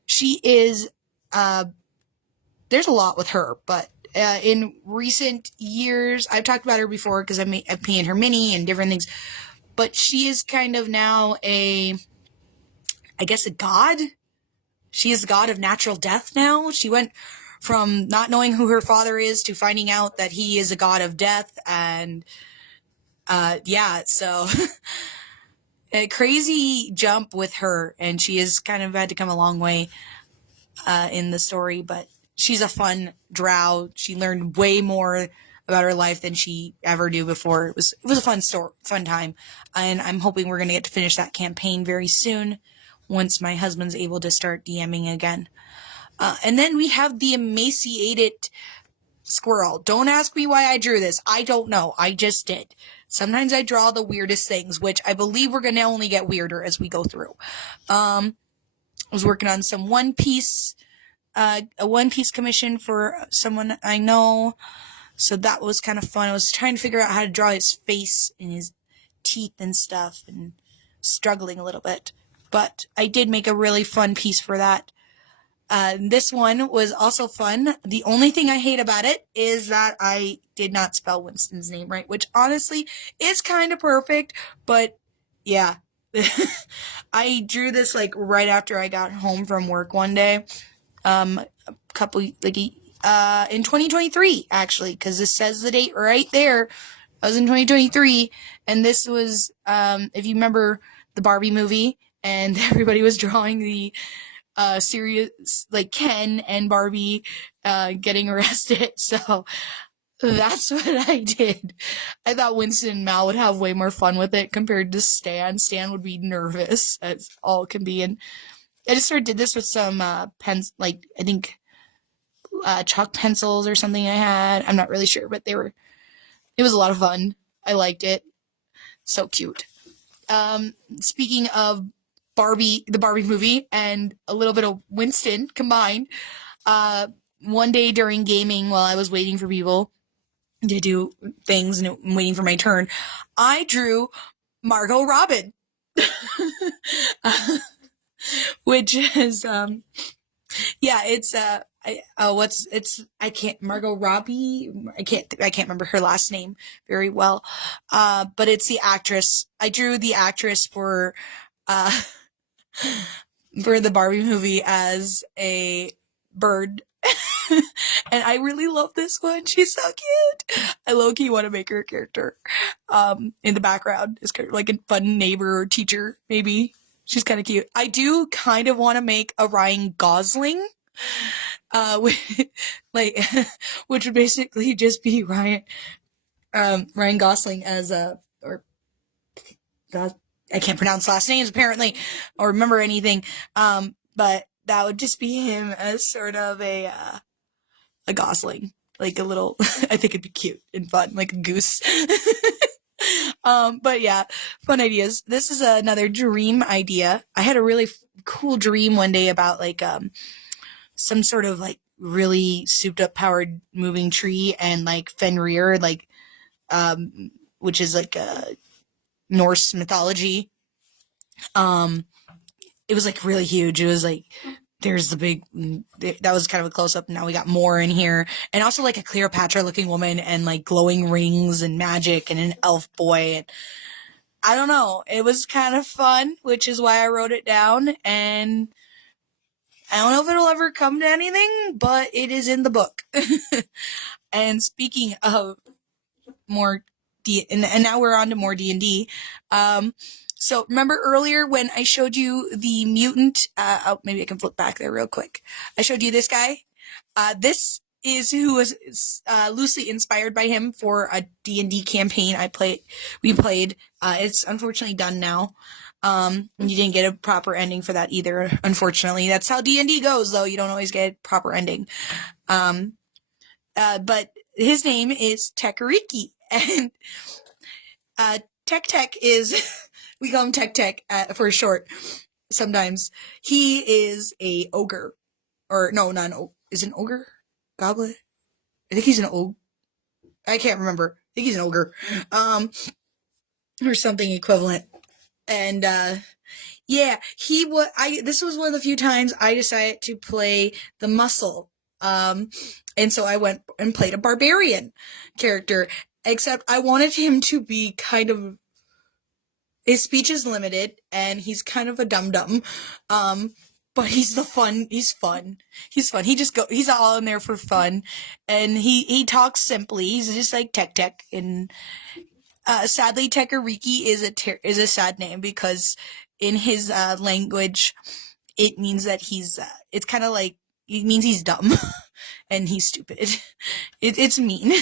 she is, there's a lot with her, but in recent years, I've talked about her before because I've painted her mini and different things, but she is kind of now I guess a god. She is the god of natural death now. She went from not knowing who her father is to finding out that he is a god of death, and yeah, so a crazy jump with her, and she has kind of had to come a long way in the story, but she's a fun drow. She learned way more about her life than she ever knew before. It was a fun time, and I'm hoping we're going to get to finish that campaign very soon once my husband's able to start DMing again. And then we have the emaciated squirrel. Don't ask me why I drew this. I don't know. I just did. Sometimes I draw the weirdest things, which I believe we're going to only get weirder as we go through. I was working on some One Piece, a One Piece commission for someone I know. So that was kind of fun. I was trying to figure out how to draw his face and his teeth and stuff. And struggling a little bit. But I did make a really fun piece for that. This one was also fun. The only thing I hate about it is that I did not spell Winston's name right, which honestly is kind of perfect, but yeah. I drew this like right after I got home from work one day. A couple, like, in 2023, actually, because this says the date right there. I was in 2023, and this was, if you remember the Barbie movie, and everybody was drawing the serious, like, Ken and Barbie getting arrested. So that's what I did. I thought Winston and Mal would have way more fun with it compared to Stan. Stan would be nervous, as all can be. And I just sort of did this with some pens, like, I think chalk pencils or something I had. I'm not really sure, but it was a lot of fun. I liked it. So cute. Speaking of Barbie, the Barbie movie, and a little bit of Winston combined, one day during gaming while I was waiting for people to do things and waiting for my turn, I drew Margot Robin. Which is, Margot Robbie. I can't remember her last name very well. But it's the actress. I drew the actress for the Barbie movie as a bird. And I really love this one. She's so cute. I low-key want to make her a character. In the background is kind of like a fun neighbor or teacher, maybe. She's kind of cute. I do kind of want to make a Ryan Gosling, like, which would basically just be Ryan Gosling as I can't pronounce last names apparently, or remember anything. But that would just be him as sort of a Gosling, like a little, I think it'd be cute and fun, like a goose. But yeah, fun ideas. This is another dream idea. I had a really cool dream one day about like, some sort of like really souped up powered moving tree and like Fenrir, like, which is like a Norse mythology. It was like really huge. It was like, there's the big, that was kind of a close up. Now we got more in here, and also like a Cleopatra looking woman and like glowing rings and magic and an elf boy. And I don't know. It was kind of fun, which is why I wrote it down. And I don't know if it'll ever come to anything, but it is in the book. And speaking of more and now we're on to more D&D. So remember earlier when I showed you the mutant, maybe I can flip back there real quick. I showed you this guy. This is who was loosely inspired by him for a D&D campaign we played. It's unfortunately done now. You didn't get a proper ending for that either, unfortunately. That's how D&D goes, though. You don't always get a proper ending. But his name is Tekariki, and Tech is, we call him Tech for short sometimes. He is a ogre. Or, no, not an ogre. Is it an ogre? Goblin? I think he's an ogre. I can't remember. I think he's an ogre. Or something equivalent. And, yeah, this was one of the few times I decided to play the muscle. And so I went and played a barbarian character, except I wanted him to be kind of, his speech is limited, and he's kind of a dum-dum, but he's fun. He's fun. He's all in there for fun, and he talks simply. He's just like Tech, and, sadly, Tekariki is a sad name, because in his, language, it means that it's kind of like, it means he's dumb. And he's stupid. It's mean.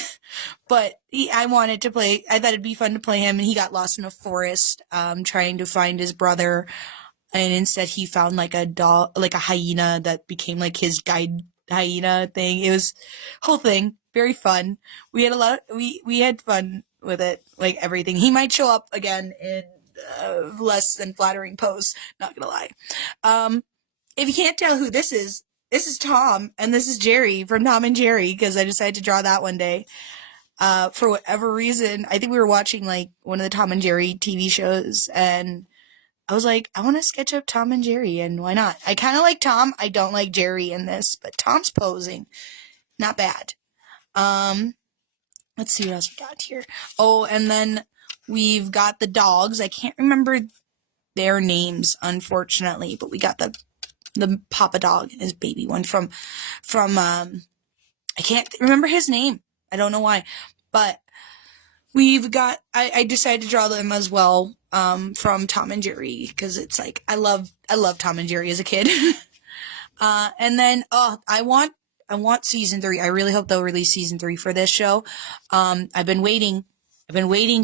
But I thought it'd be fun to play him, and he got lost in a forest, trying to find his brother, and instead he found like a hyena that became like his guide hyena thing. It was, whole thing, very fun. We had we had fun with it, like everything. He might show up again in, less than flattering posts, not gonna lie. If you can't tell who this is Tom, and this is Jerry from Tom and Jerry, because I decided to draw that one day. For whatever reason, I think we were watching like one of the Tom and Jerry TV shows, and I was like, I want to sketch up Tom and Jerry, and why not? I kind of like Tom. I don't like Jerry in this, but Tom's posing. Not bad. Let's see what else we got here. Oh, and then we've got the dogs. I can't remember their names, unfortunately, but we got the Papa dog and his baby one from I can't remember his name. I don't know why, but we've got, I decided to draw them as well, from Tom and Jerry, because it's like, I love Tom and Jerry as a kid. And then, I want season 3. I really hope they'll release season 3 for this show. I've been waiting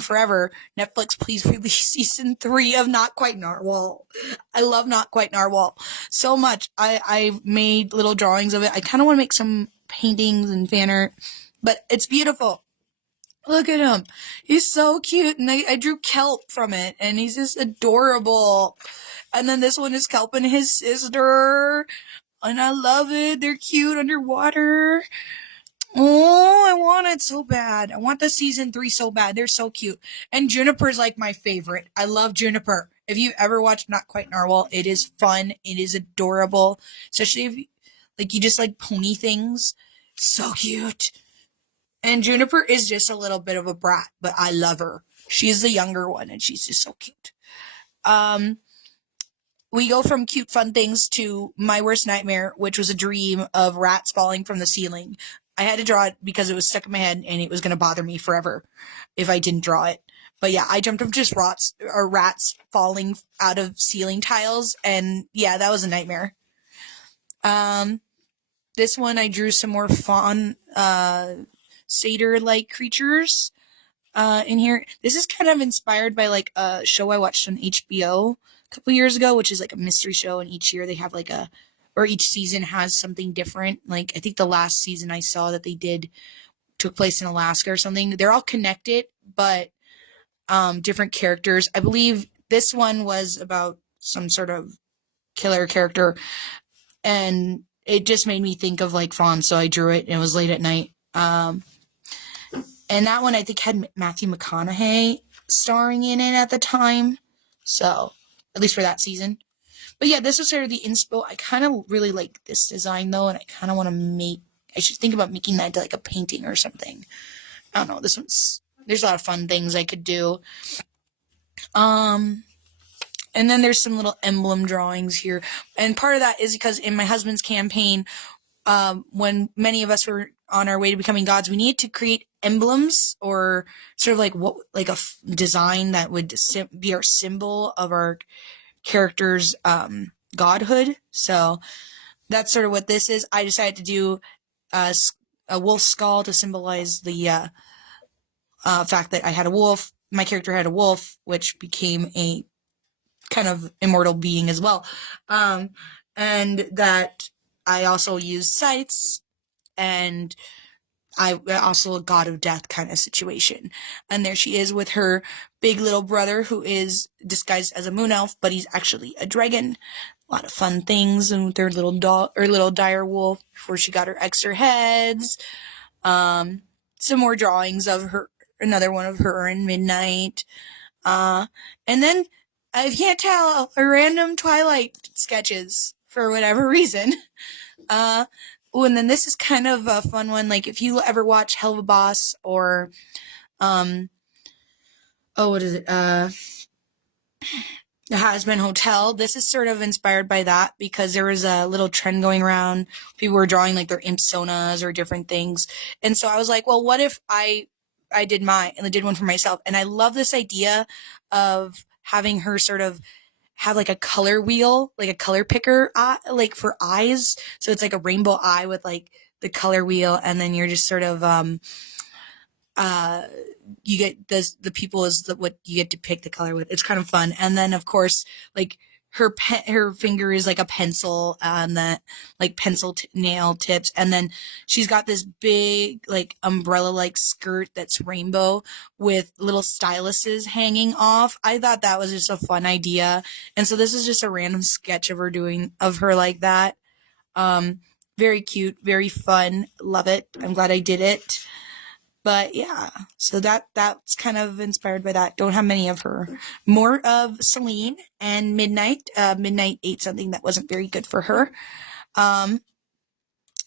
forever. Netflix, please release season 3 of Not Quite Narwhal. I love Not Quite Narwhal so much. I've made little drawings of it. I kind of want to make some paintings and fan art, but it's beautiful. Look at him. He's so cute. And I drew Kelp from it, and he's just adorable. And then this one is Kelp and his sister. And I love it. They're cute underwater. Oh, I want it so bad. I want the season 3 so bad. They're so cute. And Juniper's like my favorite. I love Juniper. If you ever watched Not Quite Narwhal, it is fun. It is adorable. Especially if you just like pony things. So cute. And Juniper is just a little bit of a brat, but I love her. She's the younger one, and she's just so cute. We go from cute fun things to my worst nightmare, which was a dream of rats falling from the ceiling. I had to draw it because it was stuck in my head, and it was going to bother me forever if I didn't draw it. But yeah, I dreamt of just rats falling out of ceiling tiles, and yeah, that was a nightmare. This one I drew some more fawn, satyr-like creatures in here. This is kind of inspired by like a show I watched on HBO a couple years ago, which is like a mystery show, and each year they have like or each season has something different. Like I think the last season I saw that they did took place in Alaska or something. They're all connected, but different characters. I believe this one was about some sort of killer character, and it just made me think of like Fawn, so I drew it, and it was late at night. And that one I think had Matthew McConaughey starring in it at the time. So, at least for that season. But yeah, this was sort of the inspo. I kind of really like this design though, and I kind of want to I should think about making that into like a painting or something. I don't know, there's a lot of fun things I could do. And then there's some little emblem drawings here. And part of that is because in my husband's campaign, when many of us were on our way to becoming gods, we needed to create emblems or sort of like a design that would be our symbol of our character's godhood. So that's sort of what this is. I decided to do a wolf skull to symbolize the fact that I had a wolf. My character had a wolf, which became a kind of immortal being as well. And that I also used sights, and I also a god of death kind of situation. And there she is with her big little brother, who is disguised as a moon elf, but he's actually a dragon. A lot of fun things, and with their little dog or little dire wolf before she got her extra heads. Some more drawings of her, another one of her in Midnight. And then I can't tell, a random Twilight sketches for whatever reason. And then this is kind of a fun one. Like if you ever watch Hell of a Boss or, what is it? The Has-Been Hotel. This is sort of inspired by that because there was a little trend going around. People were drawing like their imp-sonas or different things. And so I was like, well, what if I did mine and I did one for myself? And I love this idea of having her sort of have like a color wheel, like a color picker, like for eyes. So it's like a rainbow eye with like the color wheel, and then you're just sort of, you get the people is what you get to pick the color with. It's kind of fun. And then of course, like her finger is like a pencil, and that like pencil nail tips. And then she's got this big like umbrella like skirt that's rainbow with little styluses hanging off. I thought that was just a fun idea. And so this is just a random sketch of her like that. Very cute, very fun. Love it. I'm glad I did it. But yeah, so that's kind of inspired by that. Don't have many of her. More of Celine and Midnight. Midnight ate something that wasn't very good for her.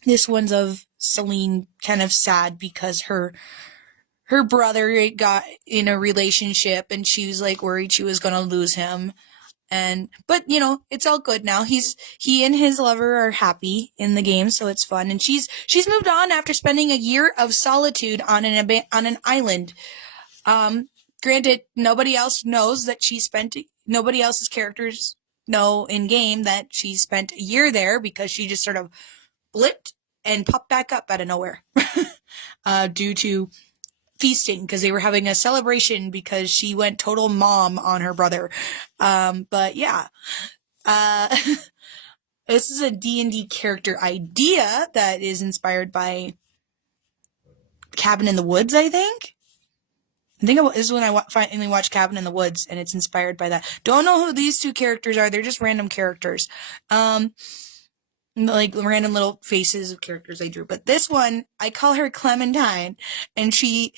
This one's of Celine, kind of sad because her brother got in a relationship and she was like worried she was gonna lose him. But it's all good now. He and his lover are happy in the game, so it's fun. And she's moved on after spending a year of solitude on an island. Granted, nobody else knows that nobody else's characters know in game that she spent a year there because she just sort of blipped and popped back up out of nowhere, due to feasting, because they were having a celebration because she went total mom on her brother. But yeah, this is a D&D character idea that is inspired by Cabin in the Woods, I think. This is when I finally watched Cabin in the Woods, and it's inspired by that. Don't know who these two characters are. They're just random characters. Like random little faces of characters I drew. But this one, I call her Clementine, and she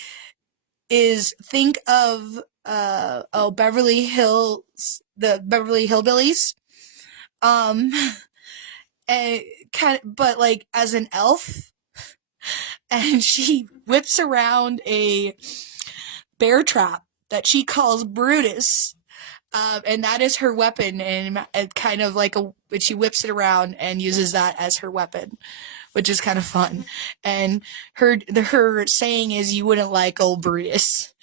is, think of Beverly Hills, the Beverly Hillbillies, and but like as an elf, and she whips around a bear trap that she calls Brutus, and that is her weapon, and kind of like she whips it around and uses that as her weapon, which is kind of fun. And her saying is, "You wouldn't like old Brutus."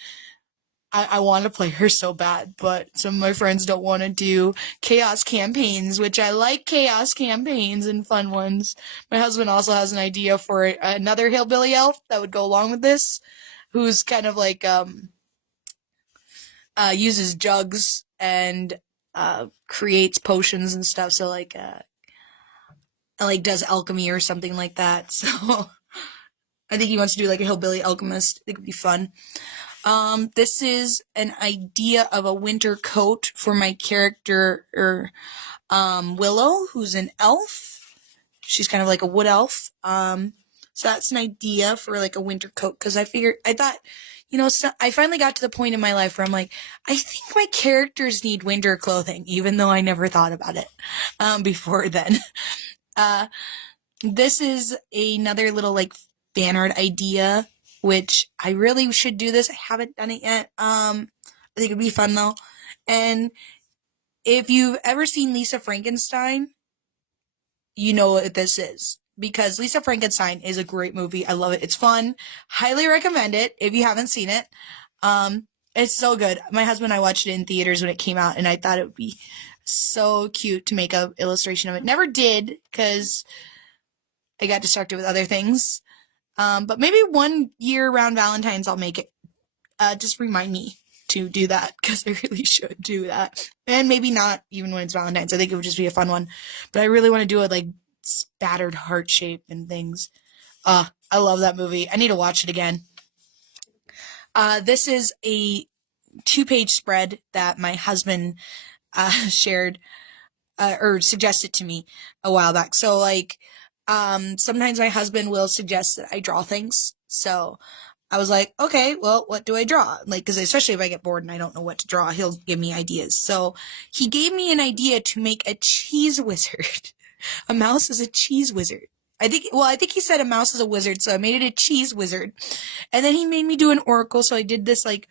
I want to play her so bad, but some of my friends don't want to do chaos campaigns, which I like chaos campaigns and fun ones. My husband also has an idea for another hillbilly elf that would go along with this, who's kind of like, uses jugs and, creates potions and stuff. So like does alchemy or something like that. So I think he wants to do like a hillbilly alchemist. I think it would be fun. This is an idea of a winter coat for my character, Willow, who's an elf. She's kind of like a wood elf. So that's an idea for like a winter coat, because I thought, so I finally got to the point in my life where I'm like, I think my characters need winter clothing, even though I never thought about it, before then. This is another little like fan art idea, which I really should do this. I haven't done it yet. I think it'd be fun though. And if you've ever seen Lisa Frankenstein, you know what this is, because Lisa Frankenstein is a great movie. I love it. It's fun. Highly recommend it if you haven't seen it. It's so good. My husband and I watched it in theaters when it came out, and I thought it would be so cute to make an illustration of it. Never did, because I got distracted with other things. But maybe one year around Valentine's I'll make it. Just remind me to do that, because I really should do that. And maybe not even when it's Valentine's. I think it would just be a fun one. But I really want to do it like spattered heart shape and things. I love that movie. I need to watch it again. This is a 2-page spread that my husband shared or suggested to me a while back. So like, sometimes my husband will suggest that I draw things. So I was like, okay, well, what do I draw? Like, cause especially if I get bored and I don't know what to draw, he'll give me ideas. So he gave me an idea to make a cheese wizard. A mouse is a cheese wizard. I think he said a mouse is a wizard, so I made it a cheese wizard. And then he made me do an oracle, so I did this like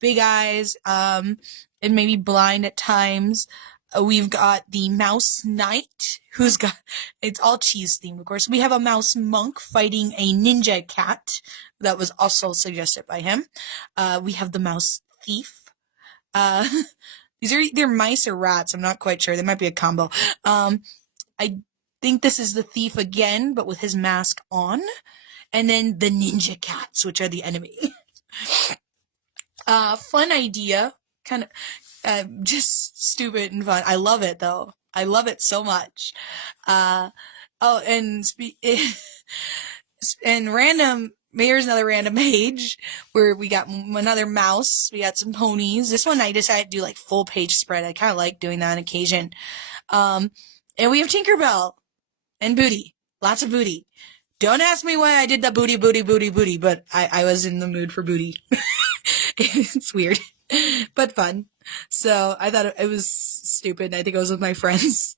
big eyes, and maybe blind at times. We've got the mouse knight, it's all cheese themed, of course. We have a mouse monk fighting a ninja cat. That was also suggested by him. We have the mouse thief. These are either mice or rats. I'm not quite sure. They might be a combo. I think this is the thief again, but with his mask on. And then the ninja cats, which are the enemy. Fun idea. Kind of, just stupid and fun. I love it though. I love it so much. Here's another random page where we got another mouse. We got some ponies. This one I decided to do like full page spread. I kind of like doing that on occasion. And we have Tinkerbell and booty. Lots of booty. Don't ask me why I did the booty, booty, booty, booty, but I was in the mood for booty. It's weird, but fun. So I thought it was stupid. I think I was with my friends,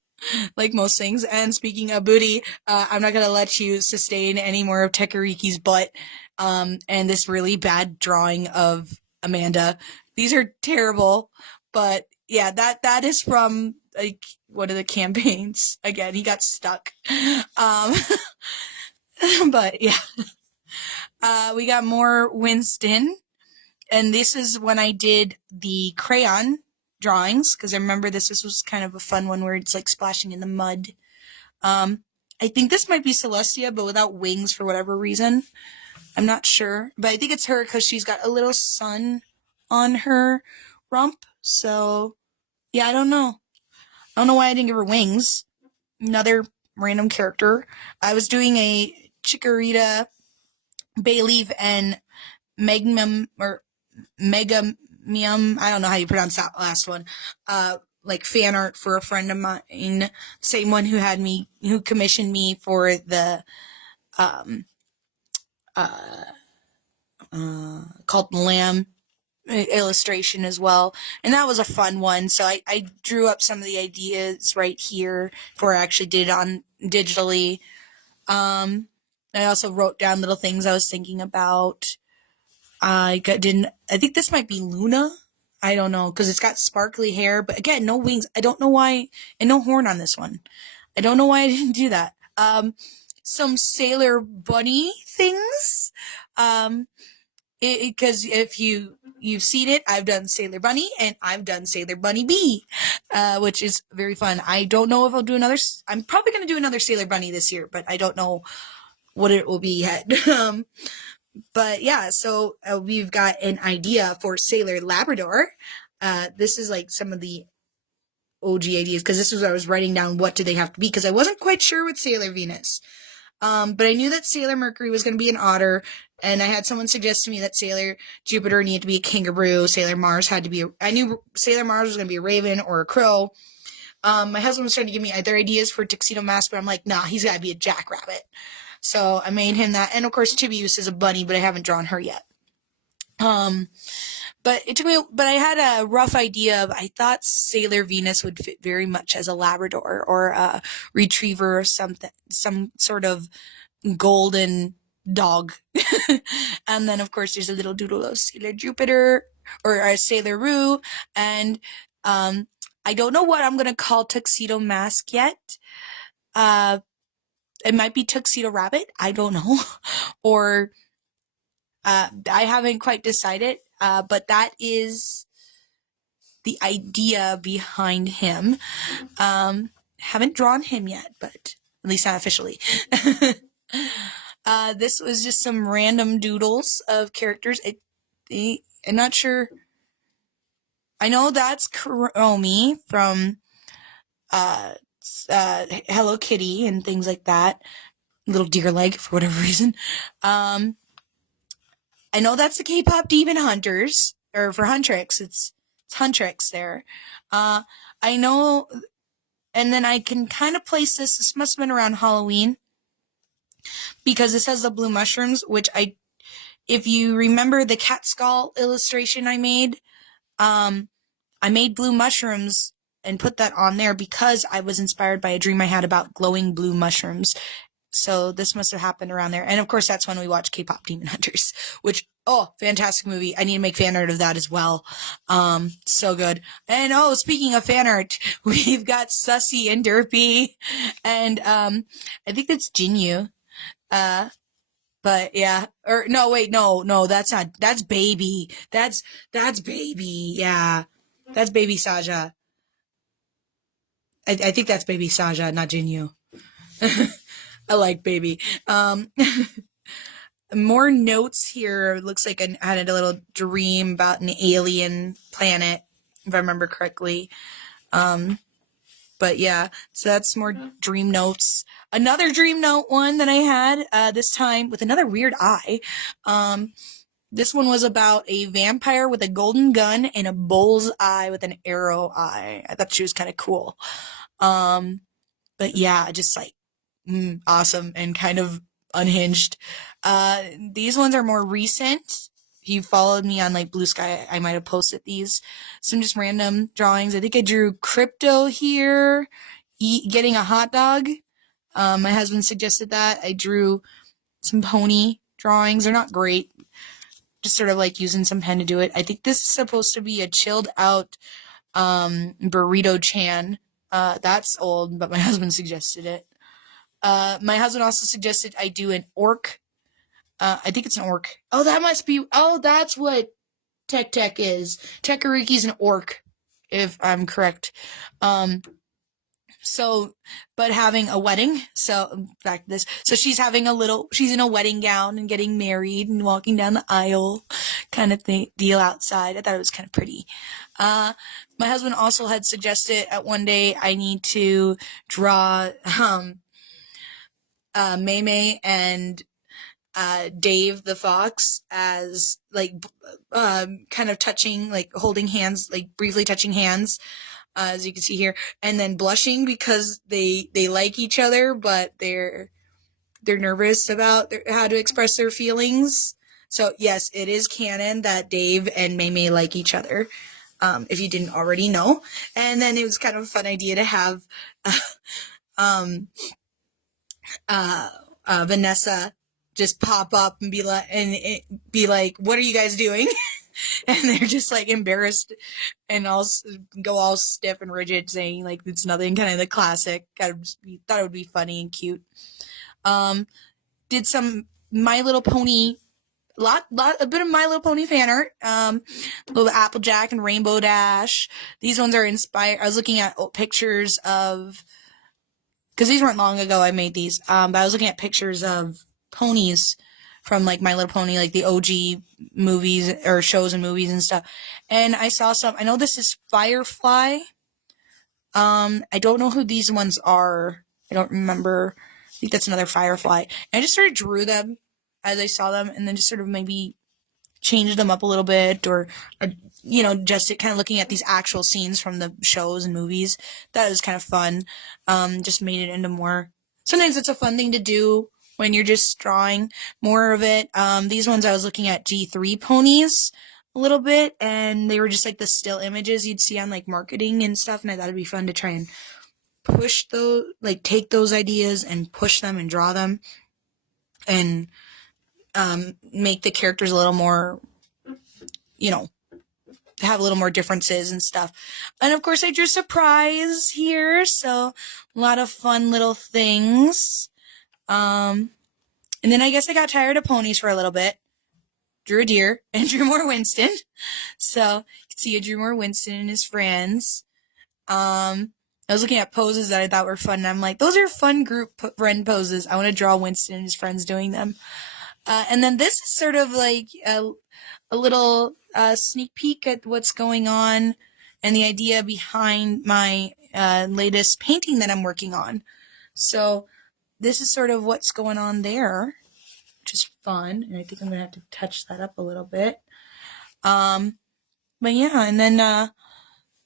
like most things. And speaking of booty, I'm not gonna let you sustain any more of Tekariki's butt, and this really bad drawing of Amanda. These are terrible, but yeah, that is from like one of the campaigns. Again, he got stuck. Um, but yeah, we got more Winston. And this is when I did the crayon drawings, because I remember this was kind of a fun one where it's like splashing in the mud. I think this might be Celestia, but without wings for whatever reason. I'm not sure. But I think it's her because she's got a little sun on her rump. So, yeah, I don't know. I don't know why I didn't give her wings. Another random character. I was doing a Chikorita, Bayleaf, and Magnum, or Megamium, I don't know how you pronounce that last one, like fan art for a friend of mine, same one who commissioned me for the, called Lamb illustration as well. And that was a fun one. So I drew up some of the ideas right here before I actually did it on digitally. I also wrote down little things I was thinking about. I think this might be Luna. I don't know, because it's got sparkly hair, but again, no wings. I don't know why, and no horn on this one. I don't know why I didn't do that. Some Sailor Bunny things. Because if you've seen it, I've done Sailor Bunny, and I've done Sailor Bunny Bee, which is very fun. I don't know if I'll do I'm probably going to do another Sailor Bunny this year, but I don't know what it will be yet. But yeah, so we've got an idea for Sailor Labrador. This is like some of the OG ideas, because this was I was writing down what do they have to be, because I wasn't quite sure with Sailor Venus. But I knew that Sailor Mercury was going to be an otter, and I had someone suggest to me that Sailor Jupiter needed to be a kangaroo. Sailor Mars had to be I knew Sailor Mars was going to be a raven or a crow. My husband was trying to give me other ideas for Tuxedo Mask, but I'm like, nah, he's got to be a jackrabbit. So I made him that. And of course, Tibius is a bunny, but I haven't drawn her yet. But it took me, but I had a rough idea of, I thought Sailor Venus would fit very much as a Labrador or a retriever or something, some sort of golden dog. And then of course there's a little doodle of Sailor Jupiter or Sailor Roo. And, I don't know what I'm going to call Tuxedo Mask yet. It might be Tuxedo Rabbit. I don't know. Or, I haven't quite decided. But that is the idea behind him. Haven't drawn him yet, but at least not officially. This was just some random doodles of characters. I'm not sure. I know that's Kuromi from, Hello Kitty and things like that. Little deer leg for whatever reason. I know that's the K-pop Demon Hunters, or for Huntrix. It's Huntrix there. I know, and then I can kind of place this. This must have been around Halloween, because this has the blue mushrooms, which if you remember the cat skull illustration I made blue mushrooms and put that on there because I was inspired by a dream I had about glowing blue mushrooms. So this must have happened around there. And of course, that's when we watched K-pop Demon Hunters, which, fantastic movie. I need to make fan art of that as well. So good. And speaking of fan art, we've got Sussy and Derpy, and I think that's Jinyu. But yeah, or no, wait, no, that's not, that's Baby. That's Baby. Yeah. That's Baby Saja. I think that's Baby Saja, not Jinyu. I like Baby. More notes here. Looks like I had a little dream about an alien planet, if I remember correctly. But yeah, so that's more dream notes. Another dream note one that I had, this time with another weird eye. This one was about a vampire with a golden gun and a bull's eye with an arrow eye. I thought she was kind of cool. But yeah, just like, awesome and kind of unhinged. These ones are more recent. If you followed me on like Blue Sky, I might have posted these. Some just random drawings. I think I drew crypto here, getting a hot dog. My husband suggested that. I drew some pony drawings. They're not great. Just sort of like using some pen to do it. I think this is supposed to be a chilled out burrito chan. That's old, but my husband suggested it. My husband also suggested I do an orc. I think it's an orc. Oh, that must be. Oh, that's what Tech is. Tekariki's an orc, if I'm correct. So, but having a wedding. So, back to this. So she's she's in a wedding gown and getting married and walking down the aisle kind of deal outside. I thought it was kind of pretty. My husband also had suggested at one day I need to draw, May and Dave the fox as like kind of touching, like holding hands, like briefly touching hands, as you can see here, and then blushing because they like each other, but they're nervous about how to express their feelings. So yes, it is canon that Dave and May like each other. If you didn't already know. And then it was kind of a fun idea to have Vanessa just pop up and be like, what are you guys doing? And they're just like embarrassed and go all stiff and rigid, saying like it's nothing, kind of the classic. Thought it would be funny and cute. Did some My Little Pony, a bit of My Little Pony fan art. Little Applejack and Rainbow Dash. These ones are inspired. I was looking at pictures of, because these weren't long ago I made these, but I was looking at pictures of ponies from like My Little Pony, like the OG movies or shows and movies and stuff. And I saw some, I know this is Firefly. I don't know who these ones are. I don't remember. I think that's another Firefly. And I just sort of drew them as I saw them, and then just sort of maybe changed them up a little bit, or just kind of looking at these actual scenes from the shows and movies. That was kind of fun. Just made it into more. Sometimes it's a fun thing to do when you're just drawing more of it. These ones I was looking at G3 ponies a little bit, and they were just like the still images you'd see on like marketing and stuff, and I thought it'd be fun to try and push those, like take those ideas and push them and draw them and make the characters a little more, have a little more differences and stuff. And of course I drew Surprise here, so a lot of fun little things. And then I guess I got tired of ponies for a little bit. Drew a deer and drew more Winston. So you can see I drew more Winston and his friends. I was looking at poses that I thought were fun, and I'm like, those are fun group friend poses. I want to draw Winston and his friends doing them. And then this is sort of like a little sneak peek at what's going on and the idea behind my latest painting that I'm working on. So this is sort of what's going on there, which is fun. And I think I'm going to have to touch that up a little bit. But yeah, and then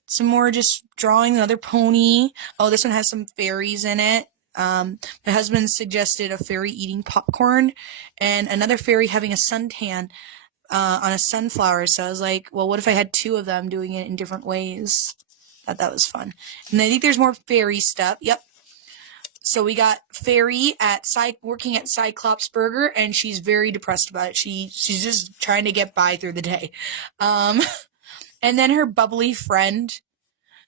some more just drawing another pony. Oh, this one has some fairies in it. My husband suggested a fairy eating popcorn and another fairy having a suntan on a sunflower. So I was like, well, what if I had two of them doing it in different ways? Thought that was fun. And I think there's more fairy stuff. Yep. So we got Fairy working at Cyclops Burger, and she's very depressed about it. She's just trying to get by through the day. And then her bubbly friend,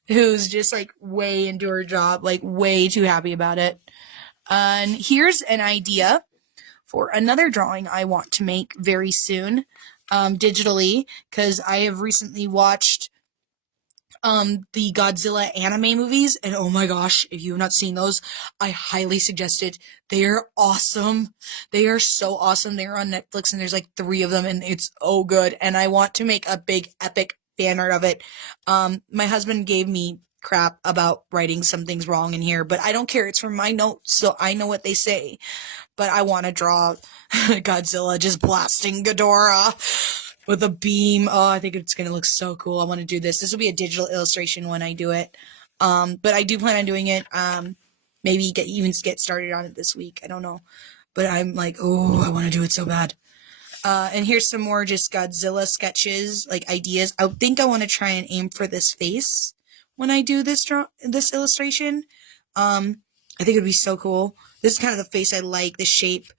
who's just like way into her job, like way too happy about it. And here's an idea for another drawing I want to make very soon, digitally, because I have recently watched the Godzilla anime movies, and oh my gosh, if you have not seen those, I highly suggest it. They are awesome. They are so awesome. They're on Netflix, and there's like 3 of them, and it's oh good. And I want to make a big epic fan art of it. My husband gave me crap about writing some things wrong in here, but I don't care. It's from my notes, so I know what they say. But I want to draw Godzilla just blasting Ghidorah with a beam. Oh, I think it's going to look so cool. I want to do this. This will be a digital illustration when I do it. But I do plan on doing it. Maybe even get started on it this week. I don't know. but I'm like, oh, I want to do it so bad. And here's some more just Godzilla sketches, like ideas. I think I want to try and aim for this face when I do this illustration. I think it'd be so cool. This is kind of the face I like, the shape.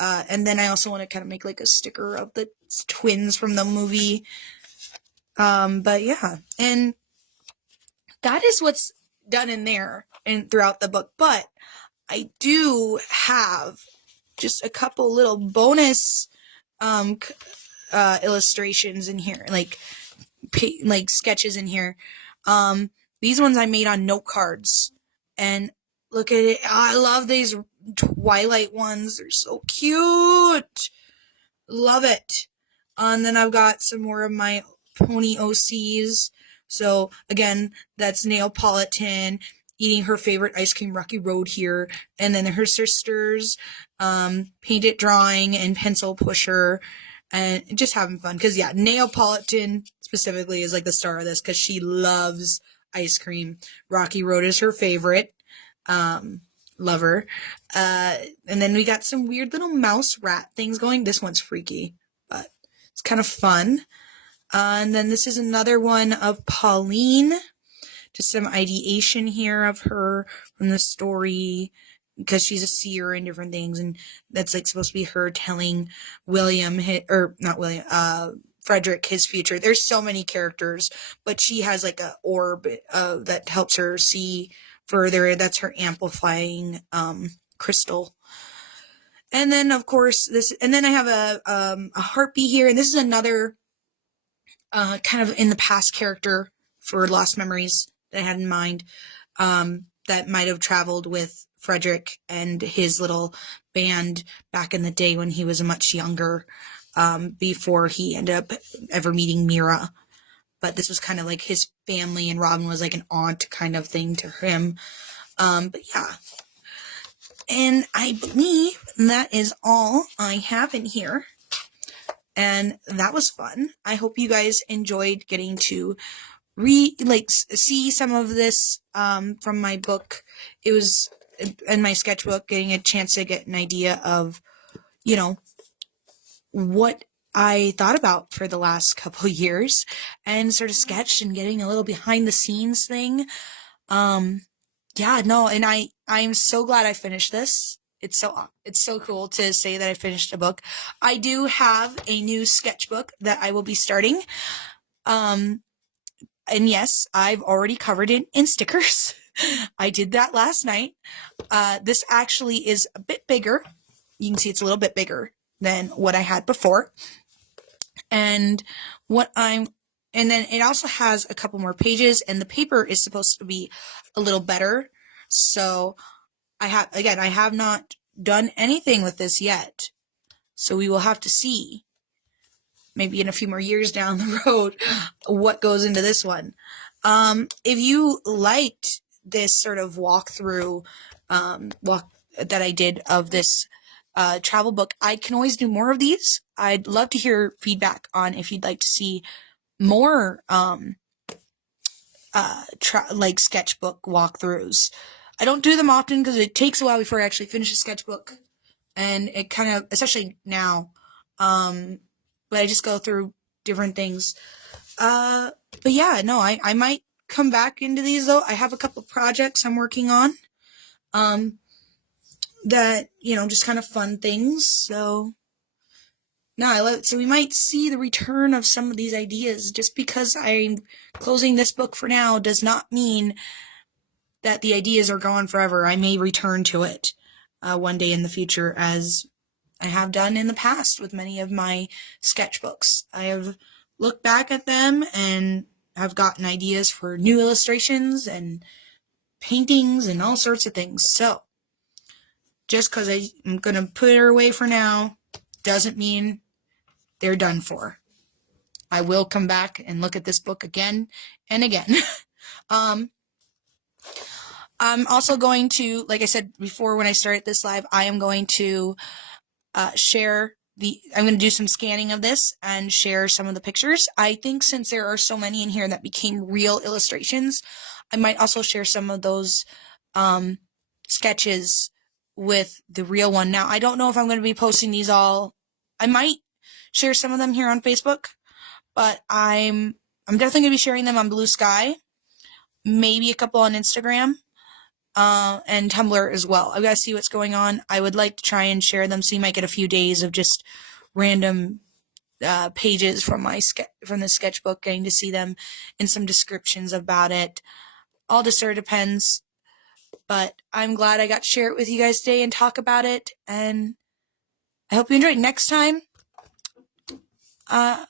And then I also want to kind of make like a sticker of the twins from the movie. But yeah, and that is what's done in there and throughout the book. But I do have just a couple little bonus illustrations in here, like sketches in here. These ones I made on note cards, and look at it. I love these Twilight ones. They're so cute. Love it. And then I've got some more of my pony OCs. So again, that's Neapolitan eating her favorite ice cream, Rocky Road here, and then her sisters, painted drawing and pencil pusher, and just having fun. Cause yeah, Neapolitan specifically is like the star of this, cause she loves ice cream. Rocky Road is her favorite. Lover. And then we got some weird little mouse rat things going. This one's freaky, but it's kind of fun. And then this is another one of Pauline. Just some ideation here of her from the story, because she's a seer and different things, and that's like supposed to be her telling Frederick his future. There's so many characters, but she has like a orb that helps her see further. That's her amplifying crystal. And then of course this, and then I have a harpy here, and this is another kind of in the past character for Lost Memories that I had in mind, that might have traveled with Frederick and his little band back in the day when he was much younger, before he ended up ever meeting Mira. But this was kind of like his family, and Robin was like an aunt kind of thing to him. But yeah. And I believe that is all I have in here. And that was fun. I hope you guys enjoyed getting to see some of this from my book. It was in my sketchbook, getting a chance to get an idea of, what I thought about for the last couple years, and sort of sketched and getting a little behind the scenes thing. And I'm so glad I finished this. It's so cool to say that I finished a book. I do have a new sketchbook that I will be starting. And yes, I've already covered it in stickers. I did that last night. This actually is a bit bigger. You can see it's a little bit bigger than what I had before. And then it also has a couple more pages, and the paper is supposed to be a little better. So I have not done anything with this yet. So we will have to see, maybe in a few more years down the road, what goes into this one. If you liked this sort of walkthrough, that I did of this travel book, I can always do more of these. I'd love to hear feedback on if you'd like to see more sketchbook walkthroughs. I don't do them often because it takes a while before I actually finish a sketchbook, and it kind of, especially now, but I just go through different things. But yeah, no, I might come back into these though. I have a couple projects I'm working on, that, just kind of fun things. So no, so we might see the return of some of these ideas. Just because I'm closing this book for now does not mean that the ideas are gone forever. I may return to it one day in the future, as I have done in the past with many of my sketchbooks. I have looked back at them and have gotten ideas for new illustrations and paintings and all sorts of things. So just because I'm going to put her away for now doesn't mean they're done for. I will come back and look at this book again and again. I'm also going to, like I said before when I started this live, I am going to I'm going to do some scanning of this and share some of the pictures. I think since there are so many in here that became real illustrations, I might also share some of those sketches with the real one. Now, I don't know if I'm going to be posting these all. I might share some of them here on Facebook, but I'm definitely going to be sharing them on Blue Sky, maybe a couple on Instagram, and Tumblr as well. I've got to see what's going on. I would like to try and share them, so you might get a few days of just random pages from the sketchbook, getting to see them and some descriptions about it. All just sort of depends. But I'm glad I got to share it with you guys today and talk about it, and I hope you enjoyed. Next time, I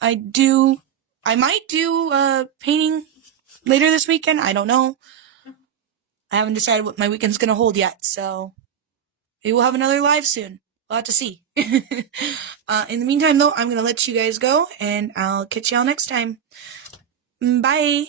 might do painting later this weekend. I don't know. I haven't decided what my weekend's going to hold yet, so maybe we'll have another live soon. We'll have to see. In the meantime, though, I'm going to let you guys go, and I'll catch y'all next time. Bye!